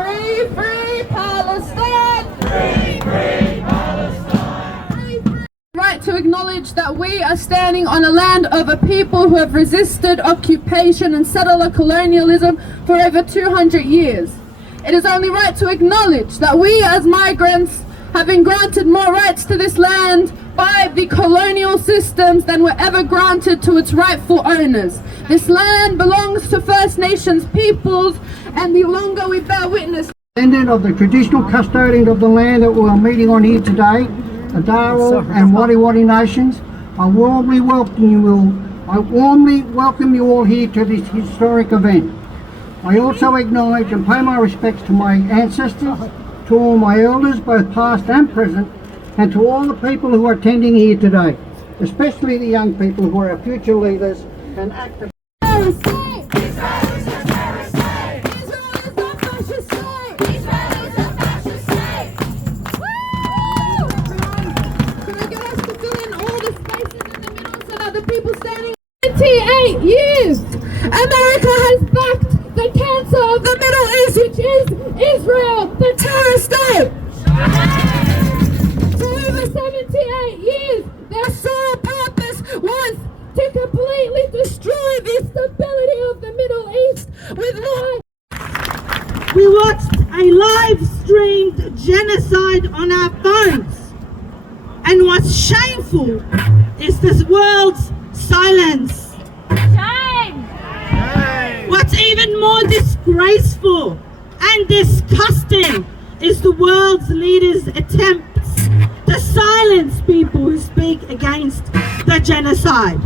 Free, free Palestine! Free, free Palestine! Free, free. Right to acknowledge that we are standing on a land of a people who have resisted occupation and settler colonialism for over 200 years. It is only right to acknowledge that we as migrants have been granted more rights to this land by the colonial systems than were ever granted to its rightful owners. This land belongs to First Nations peoples, and the longer we bear witness. Of the traditional custodians of the land that we're meeting on here today, the Dharawal and Wadi nations, I warmly welcome you all here to this historic event. I also acknowledge and pay my respects to my ancestors, to all my elders, both past and present, and to all the people who are attending here today, especially the young people who are our future leaders and activists. People standing 28 years. America has backed the cancer of the Middle East, which is Israel, the terror state. For over 78 years, their sole purpose was to completely destroy the stability of the Middle East with lies. We watched a live-streamed genocide on our phones. And what's shameful is this world's silence. Shame! What's even more disgraceful and disgusting is the world's leaders' attempts to silence people who speak against the genocide.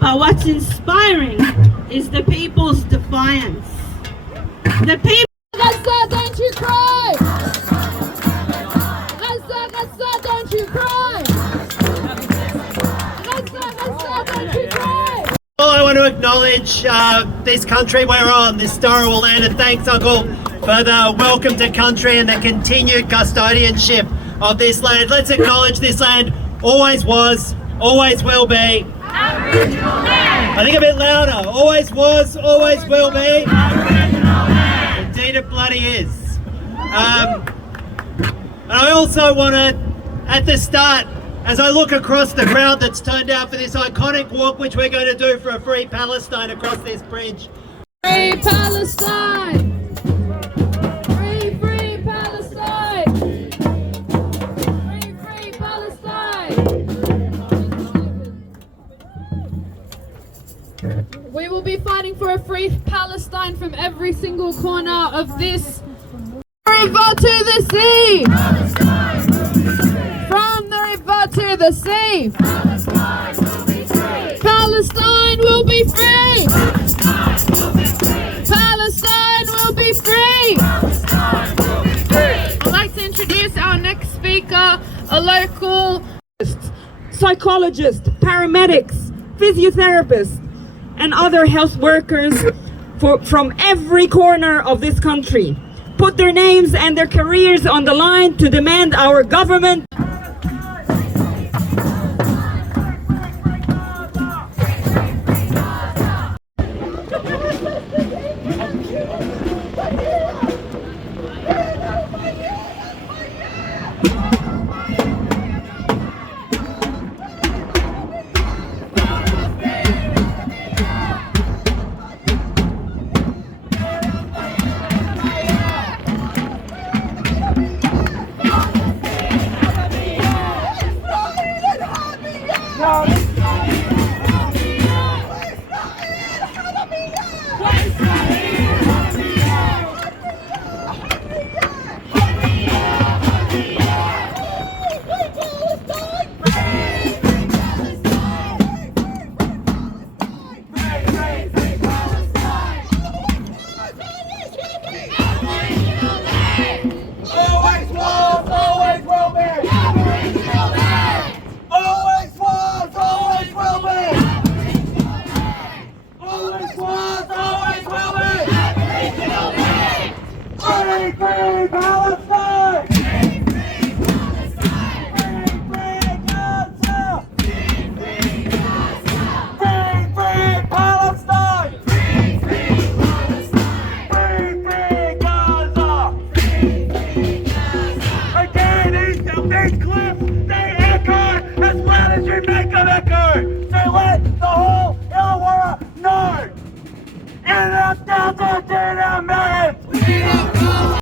But what's inspiring is the people's defiance. The people. Gaza, don't you cry! Gaza, don't you cry! Gaza, don't you cry! Well, I want to acknowledge this country we're on, this Dharawal land, and thanks, Uncle, for the welcome to country and the continued custodianship of this land. Let's acknowledge this land always was, always will be. Aboriginal land! I think a bit louder. Always was, always will be. Aboriginal land! Indeed it bloody is. And I also want to, at the start, as I look across the crowd that's turned out for this iconic walk, which we're going to do for a free Palestine across this bridge. Free Palestine! Free, free Palestine! Free, free Palestine! We will be fighting for a free Palestine from every single corner of this river to the sea! From the river to the sea! Palestine will be free! Palestine will be free! I'd like to introduce our next speaker, a local psychologists, paramedics, physiotherapists, and other health workers from every corner of this country put their names and their careers on the line to demand our government. Gaza did a minute!